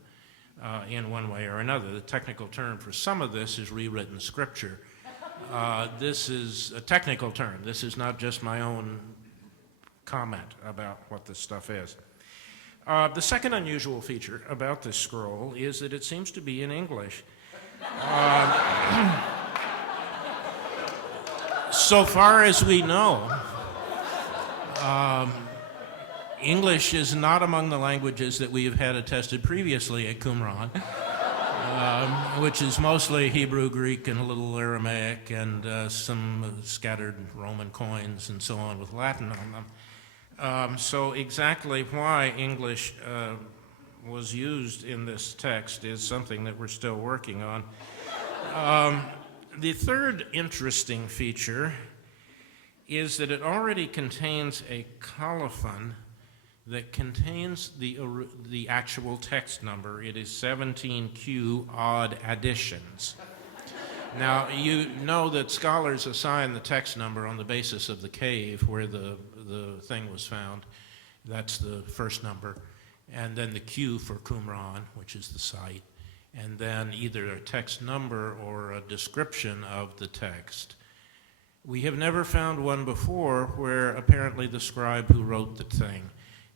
in one way or another. The technical term for some of this is rewritten scripture. This is a technical term. This is not just my own comment about what this stuff is. The second unusual feature about this scroll is that it seems to be in English. So far as we know, English is not among the languages that we have had attested previously at Qumran, which is mostly Hebrew, Greek, and a little Aramaic, and some scattered Roman coins and so on with Latin on them. So exactly why English was used in this text is something that we're still working on. The third interesting feature is that it already contains a colophon that contains the actual text number. It is 17Q odd additions. Now, you know that scholars assign the text number on the basis of the cave where the thing was found. That's the first number. And then the Q for Qumran, which is the site. And then either a text number or a description of the text. We have never found one before where apparently the scribe who wrote the thing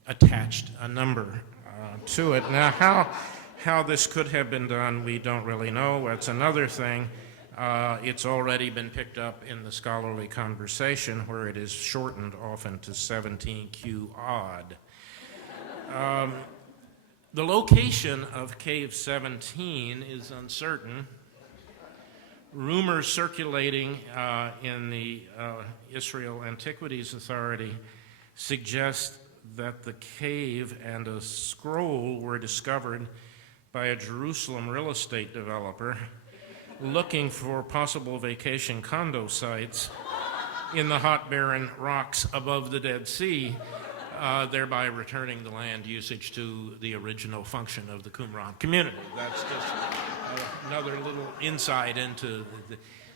attached a number to it. Now, how this could have been done, we don't really know. That's another thing. It's already been picked up in the scholarly conversation where it is shortened often to 17Q odd. The location of Cave 17 is uncertain. Rumors circulating in the Israel Antiquities Authority suggest that the cave and a scroll were discovered by a Jerusalem real estate developer looking for possible vacation condo sites in the hot, barren rocks above the Dead Sea, thereby returning the land usage to the original function of the Qumran community. That's just another little insight into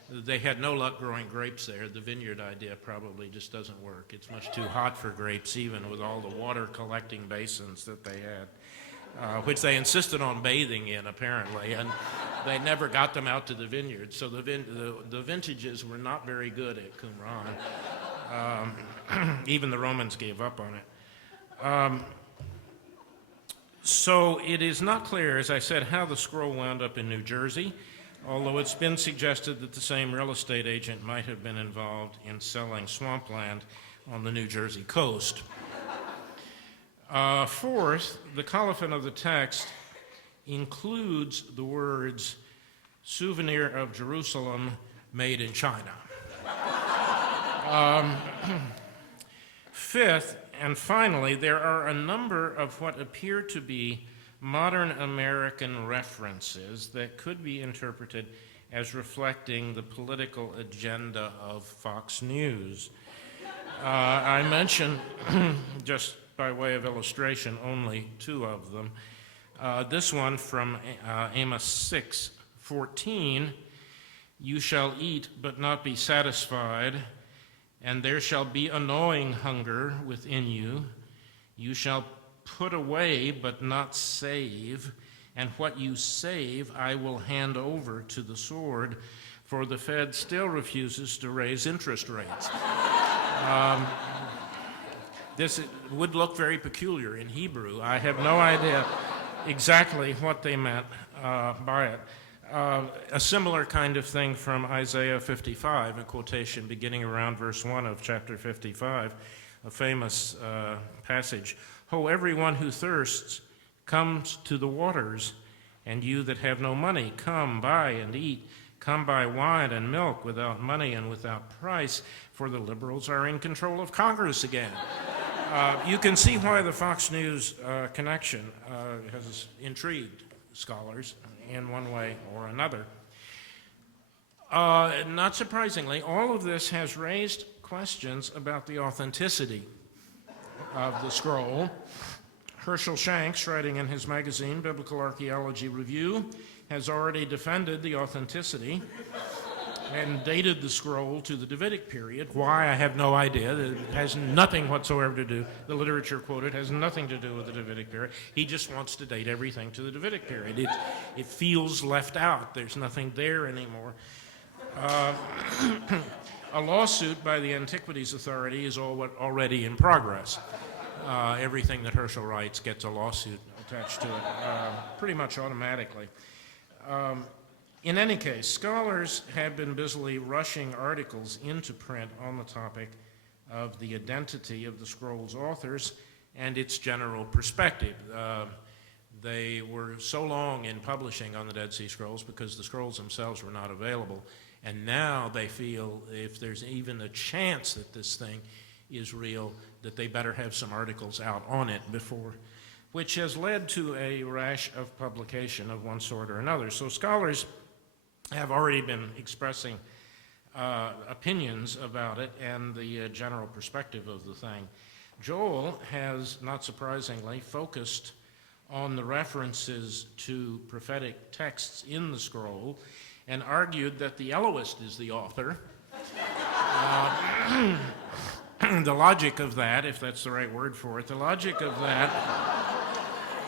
they had no luck growing grapes there. The vineyard idea probably just doesn't work. It's much too hot for grapes, even with all the water collecting basins that they had, which they insisted on bathing in, apparently, and they never got them out to the vineyard. So the vintages were not very good at Qumran. Even the Romans gave up on it. So it is not clear, as I said, how the scroll wound up in New Jersey, although it's been suggested that the same real estate agent might have been involved in selling swampland on the New Jersey coast. Fourth, the colophon of the text includes the words, "Souvenir of Jerusalem, made in China." Fifth, and finally, there are a number of what appear to be modern American references that could be interpreted as reflecting the political agenda of Fox News. I mention, just by way of illustration, only two of them. This one from Amos 6:14, "You shall eat but not be satisfied, and there shall be a gnawing hunger within you. You shall put away but not save, and what you save I will hand over to the sword, for the Fed still refuses to raise interest rates." This would look very peculiar in Hebrew. I have no idea exactly what they meant by it. A similar kind of thing from Isaiah 55, a quotation beginning around verse 1 of chapter 55, a famous passage. "Ho, everyone who thirsts, comes to the waters, and you that have no money, come, buy and eat. Come buy wine and milk without money and without price, for the liberals are in control of Congress again." You can see why the Fox News connection has intrigued scholars in one way or another. Not surprisingly, all of this has raised questions about the authenticity of the scroll. Herschel Shanks, writing in his magazine, Biblical Archaeology Review, has already defended the authenticity and dated the scroll to the Davidic period. Why, I have no idea. It has nothing whatsoever to do. The literature quoted has nothing to do with the Davidic period. He just wants to date everything to the Davidic period. It feels left out. There's nothing there anymore. A lawsuit by the Antiquities Authority is already in progress. Everything that Herschel writes gets a lawsuit attached to it pretty much automatically. In any case, scholars have been busily rushing articles into print on the topic of the identity of the scroll's authors and its general perspective. They were so long in publishing on the Dead Sea Scrolls because the scrolls themselves were not available, and now they feel if there's even a chance that this thing is real, that they better have some articles out on it before, which has led to a rash of publication of one sort or another. So scholars have already been expressing opinions about it and the general perspective of the thing. Joel has, not surprisingly, focused on the references to prophetic texts in the scroll and argued that the Elohist is the author. The logic of that, if that's the right word for it, the logic of that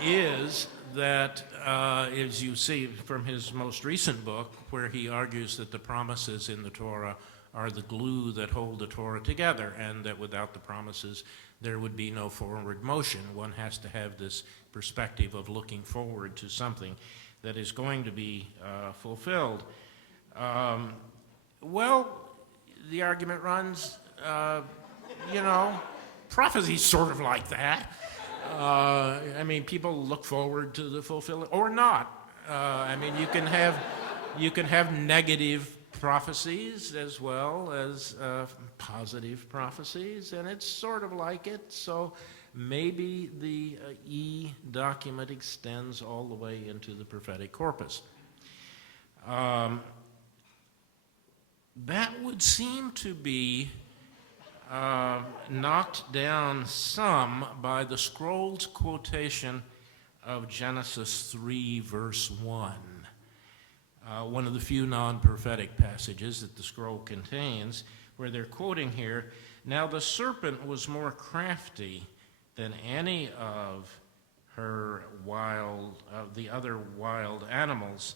is that, as you see from his most recent book, where he argues that the promises in the Torah are the glue that hold the Torah together, and that without the promises there would be no forward motion. One has to have this perspective of looking forward to something that is going to be fulfilled. Well, the argument runs, prophecy's sort of like that. I mean, people look forward to the fulfillment, or not. You can have negative prophecies as well as positive prophecies, and it's sort of like it. So maybe the E document extends all the way into the prophetic corpus. That would seem to be knocked down some by the scroll's quotation of Genesis 3, verse 1. One of the few non-prophetic passages that the scroll contains, where they're quoting here, "Now the serpent was more crafty than any of the other wild animals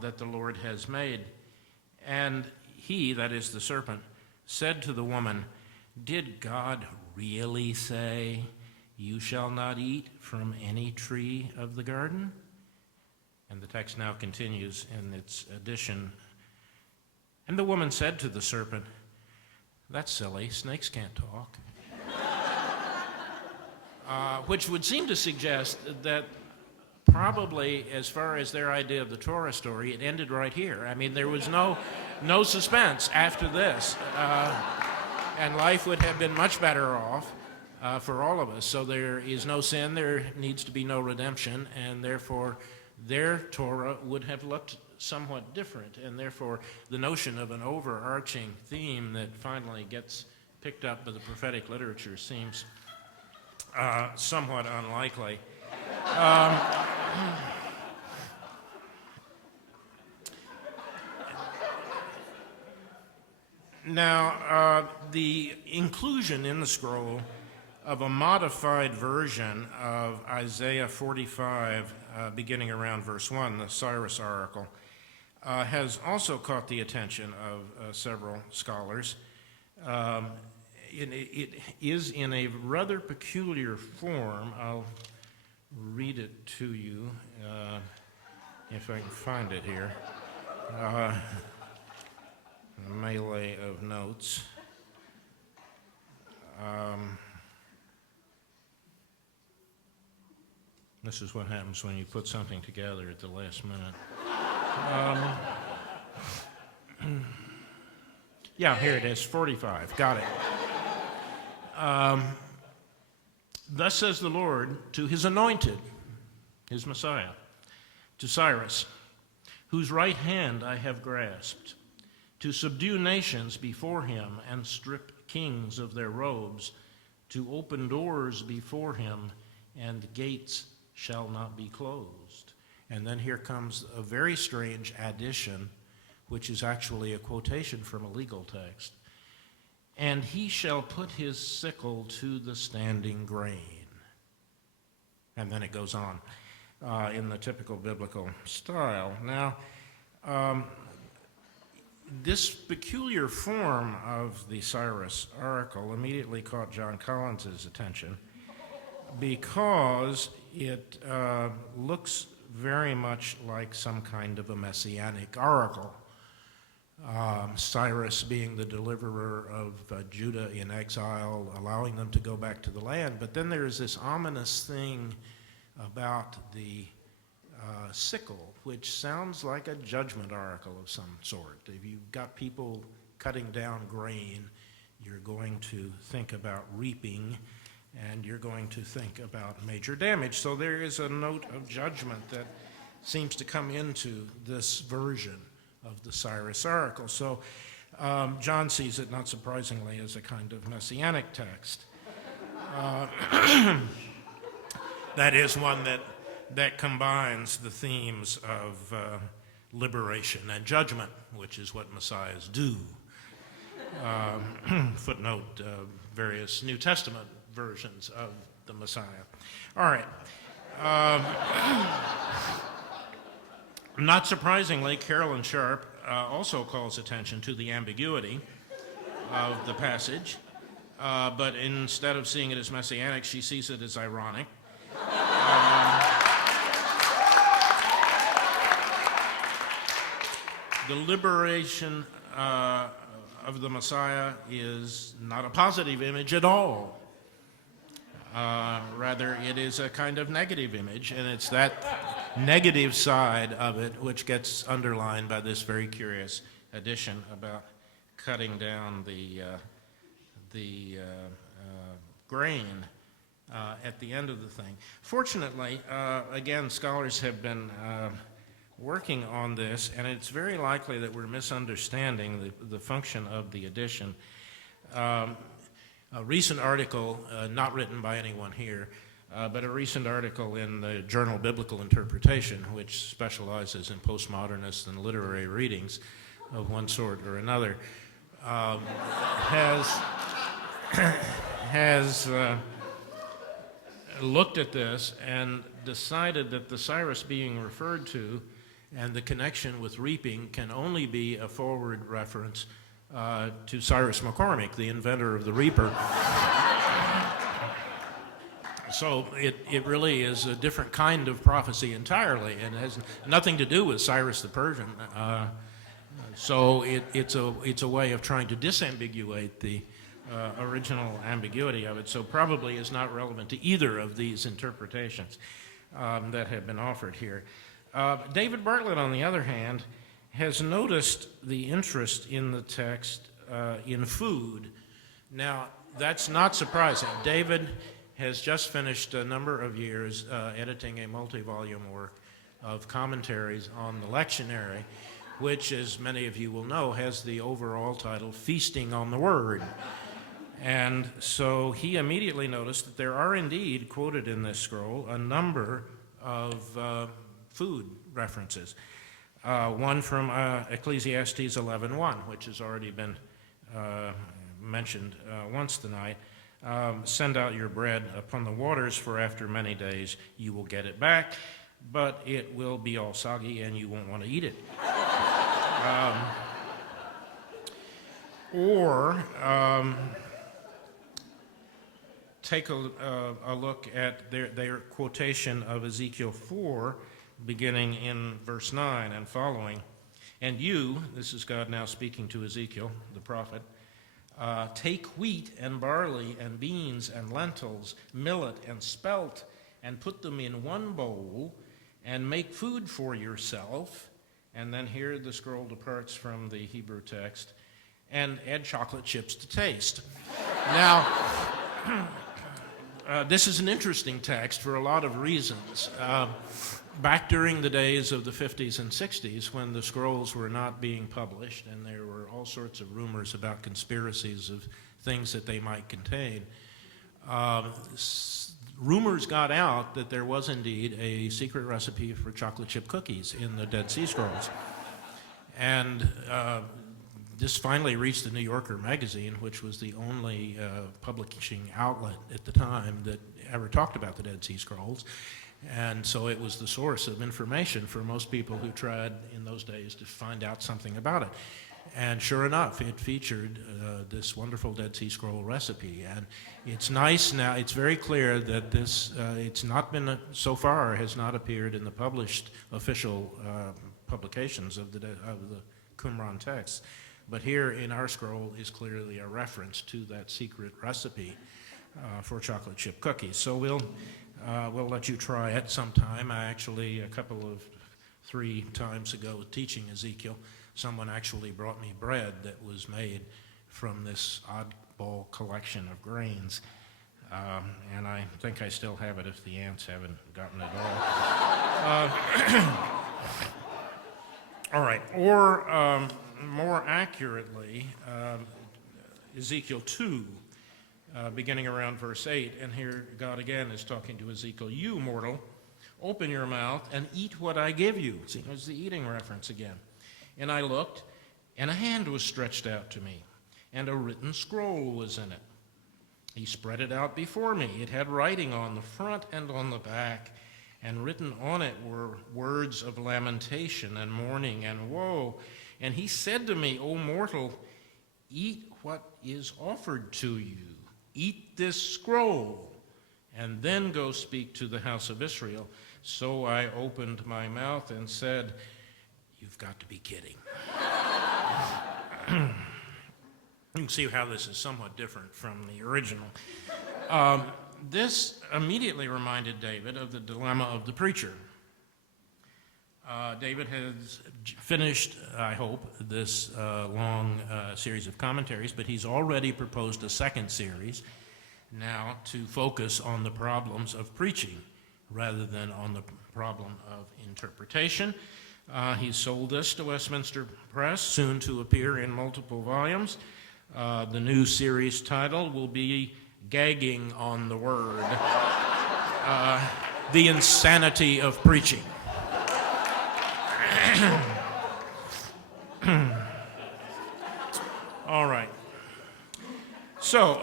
that the Lord has made. And he," that is the serpent, "said to the woman, 'Did God really say, you shall not eat from any tree of the garden?'" And the text now continues in its addition. "And the woman said to the serpent, 'That's silly, snakes can't talk.'" Which would seem to suggest that probably, as far as their idea of the Torah story, it ended right here. I mean, there was no suspense after this. And life would have been much better off for all of us. So there is no sin, there needs to be no redemption, and therefore their Torah would have looked somewhat different. And therefore the notion of an overarching theme that finally gets picked up by the prophetic literature seems somewhat unlikely. Now, the inclusion in the scroll of a modified version of Isaiah 45, beginning around verse 1, the Cyrus oracle, has also caught the attention of several scholars. It is in a rather peculiar form. I'll read it to you if I can find it here. A melee of notes. This is what happens when you put something together at the last minute. Yeah, here it is, 45. Got it. "Thus says the Lord to his anointed," his Messiah, "to Cyrus, whose right hand I have grasped, to subdue nations before him and strip kings of their robes, to open doors before him, and gates shall not be closed." And then here comes a very strange addition, which is actually a quotation from a legal text. "And he shall put his sickle to the standing grain." And then it goes on in the typical biblical style. Now, this peculiar form of the Cyrus oracle immediately caught John Collins's attention because it looks very much like some kind of a messianic oracle. Cyrus being the deliverer of Judah in exile, allowing them to go back to the land. But then there's this ominous thing about the sickle, which sounds like a judgment oracle of some sort. If you've got people cutting down grain, you're going to think about reaping, and you're going to think about major damage. So there is a note of judgment that seems to come into this version of the Cyrus oracle. So John sees it, not surprisingly, as a kind of messianic text. That is one that combines the themes of liberation and judgment, which is what messiahs do. Footnote various New Testament versions of the Messiah. All right. Not surprisingly, Carolyn Sharp also calls attention to the ambiguity of the passage, but instead of seeing it as messianic, she sees it as ironic. The liberation of the Messiah is not a positive image at all. Rather, it is a kind of negative image, and it's that negative side of it which gets underlined by this very curious addition about cutting down the grain at the end of the thing. Fortunately, again, scholars have been working on this, and it's very likely that we're misunderstanding the function of the addition. A recent article, not written by anyone here, but a recent article in the journal Biblical Interpretation, which specializes in postmodernist and literary readings of one sort or another, has looked at this and decided that the Cyrus being referred to and the connection with reaping can only be a forward reference to Cyrus McCormick, the inventor of the reaper. So it really is a different kind of prophecy entirely, and has nothing to do with Cyrus the Persian. So it's a way of trying to disambiguate the original ambiguity of it. So probably is not relevant to either of these interpretations that have been offered here. David Bartlett, on the other hand, has noticed the interest in the text in food. Now, that's not surprising. David has just finished a number of years editing a multi-volume work of commentaries on the lectionary, which, as many of you will know, has the overall title, Feasting on the Word. And so he immediately noticed that there are indeed, quoted in this scroll, a number of food references. One from Ecclesiastes 11:1, which has already been mentioned once tonight. Send out your bread upon the waters, for after many days you will get it back, but it will be all soggy and you won't want to eat it. Take a look at their quotation of Ezekiel 4, beginning in verse 9 and following. And you, this is God now speaking to Ezekiel, the prophet, take wheat and barley and beans and lentils, millet and spelt, and put them in one bowl, and make food for yourself. And then here the scroll departs from the Hebrew text, and add chocolate chips to taste. Now, this is an interesting text for a lot of reasons. Back during the days of the 50s and 60s, when the scrolls were not being published and there were all sorts of rumors about conspiracies of things that they might contain, rumors got out that there was indeed a secret recipe for chocolate chip cookies in the Dead Sea Scrolls. And this finally reached the New Yorker magazine, which was the only publishing outlet at the time that ever talked about the Dead Sea Scrolls. And so it was the source of information for most people who tried in those days to find out something about it. And sure enough, it featured this wonderful Dead Sea Scroll recipe. And it's nice now, it's very clear that this, it's not been, so far, has not appeared in the published official publications of the Qumran text. But here in our scroll is clearly a reference to that secret recipe for chocolate chip cookies. So we'll let you try it sometime. I actually, a couple of 3 times ago teaching Ezekiel, someone actually brought me bread that was made from this oddball collection of grains. And I think I still have it if the ants haven't gotten it all. All right, or more accurately, Ezekiel 2, beginning around verse 8, and here God again is talking to Ezekiel. You, mortal, open your mouth and eat what I give you. See, there's the eating reference again. And I looked, and a hand was stretched out to me, and a written scroll was in it. He spread it out before me. It had writing on the front and on the back, and written on it were words of lamentation and mourning and woe. And he said to me, O mortal, eat what is offered to you. Eat this scroll, and then go speak to the house of Israel. So I opened my mouth and said, You've got to be kidding. You can see how this is somewhat different from the original. This immediately reminded David of the dilemma of the preacher. David has finished, I hope, this long series of commentaries, but he's already proposed a second series now to focus on the problems of preaching rather than on the problem of interpretation. He's sold this to Westminster Press, soon to appear in multiple volumes. The new series title will be Gagging on the Word, The Insanity of Preaching. All right. So,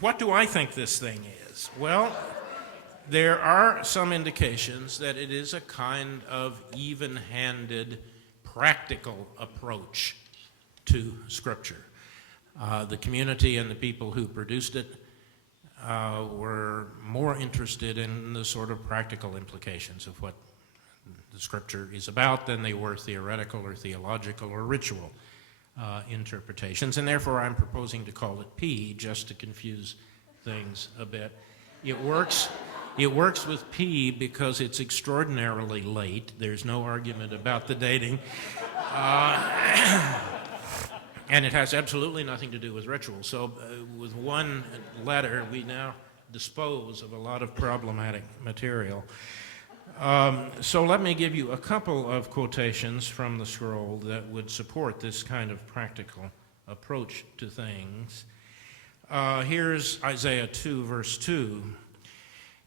what do I think this thing is? Well, there are some indications that it is a kind of even-handed, practical approach to Scripture. The community and the people who produced it were more interested in the sort of practical implications of what the Scripture is about than they were theoretical or theological or ritual interpretations, and therefore I'm proposing to call it P just to confuse things a bit. It works with P because it's extraordinarily late. There's no argument about the dating. And it has absolutely nothing to do with ritual. So with one letter, we now dispose of a lot of problematic material. So let me give you a couple of quotations from the scroll that would support this kind of practical approach to things. Here's Isaiah 2, verse 2.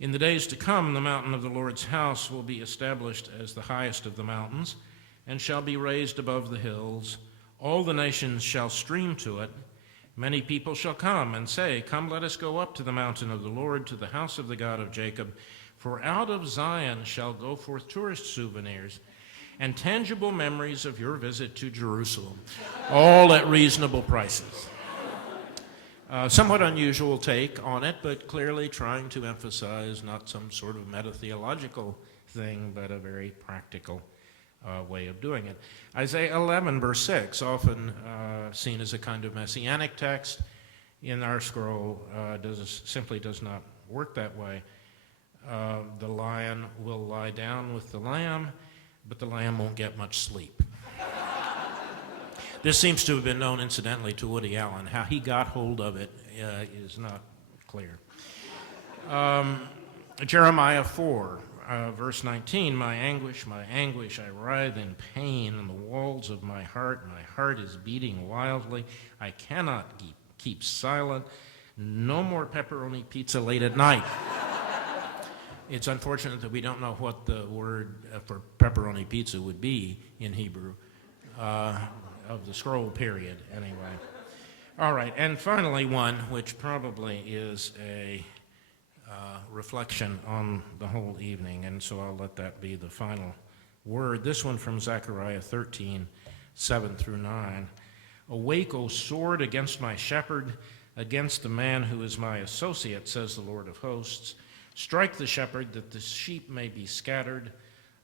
In the days to come, the mountain of the Lord's house will be established as the highest of the mountains, and shall be raised above the hills. All the nations shall stream to it. Many people shall come and say, Come, let us go up to the mountain of the Lord, to the house of the God of Jacob. For out of Zion shall go forth tourist souvenirs and tangible memories of your visit to Jerusalem, all at reasonable prices. Somewhat unusual take on it, but clearly trying to emphasize not some sort of meta-theological thing, but a very practical way of doing it. Isaiah 11, verse 6, often seen as a kind of messianic text in our scroll, simply does not work that way. The lion will lie down with the lamb, but the lamb won't get much sleep. This seems to have been known, incidentally, to Woody Allen. How he got hold of it is not clear. Jeremiah 4, verse 19, my anguish, I writhe in pain in the walls of my heart is beating wildly. I cannot keep silent. No more pepperoni pizza late at night. It's unfortunate that we don't know what the word for pepperoni pizza would be in Hebrew of the scroll period, anyway. All right, and finally one which probably is a reflection on the whole evening, and so I'll let that be the final word. This one from Zechariah 13, 7 through 9. Awake, O sword, against my shepherd, against the man who is my associate, says the Lord of hosts. Strike the shepherd, that the sheep may be scattered.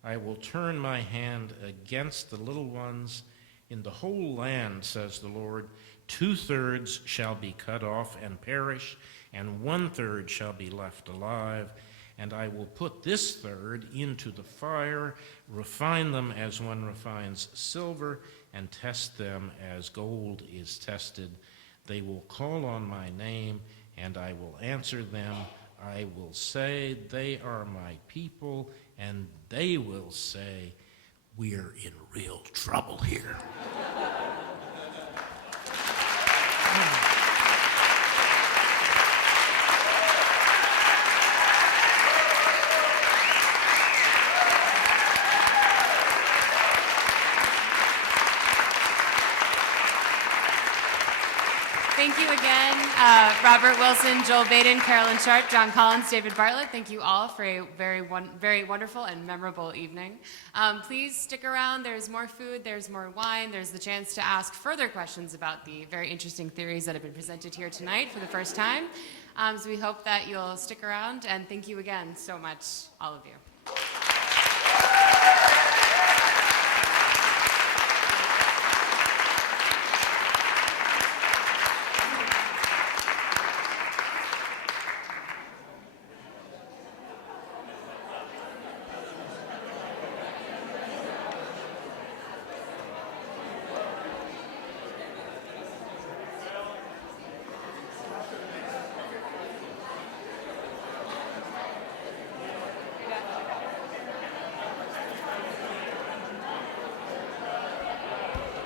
I will turn my hand against the little ones. In the whole land, says the Lord, 2/3 shall be cut off and perish, and 1/3 shall be left alive. And I will put this third into the fire, refine them as one refines silver, and test them as gold is tested. They will call on my name, and I will answer them. I will say, they are my people, and they will say, we're in real trouble here. Thank you again, Robert Wilson, Joel Baden, Carolyn Sharp, John Collins, David Bartlett. Thank you all for a very wonderful and memorable evening. Please stick around. There's more food, there's more wine, there's the chance to ask further questions about the very interesting theories that have been presented here tonight for the first time. So we hope that you'll stick around, and thank you again so much, all of you.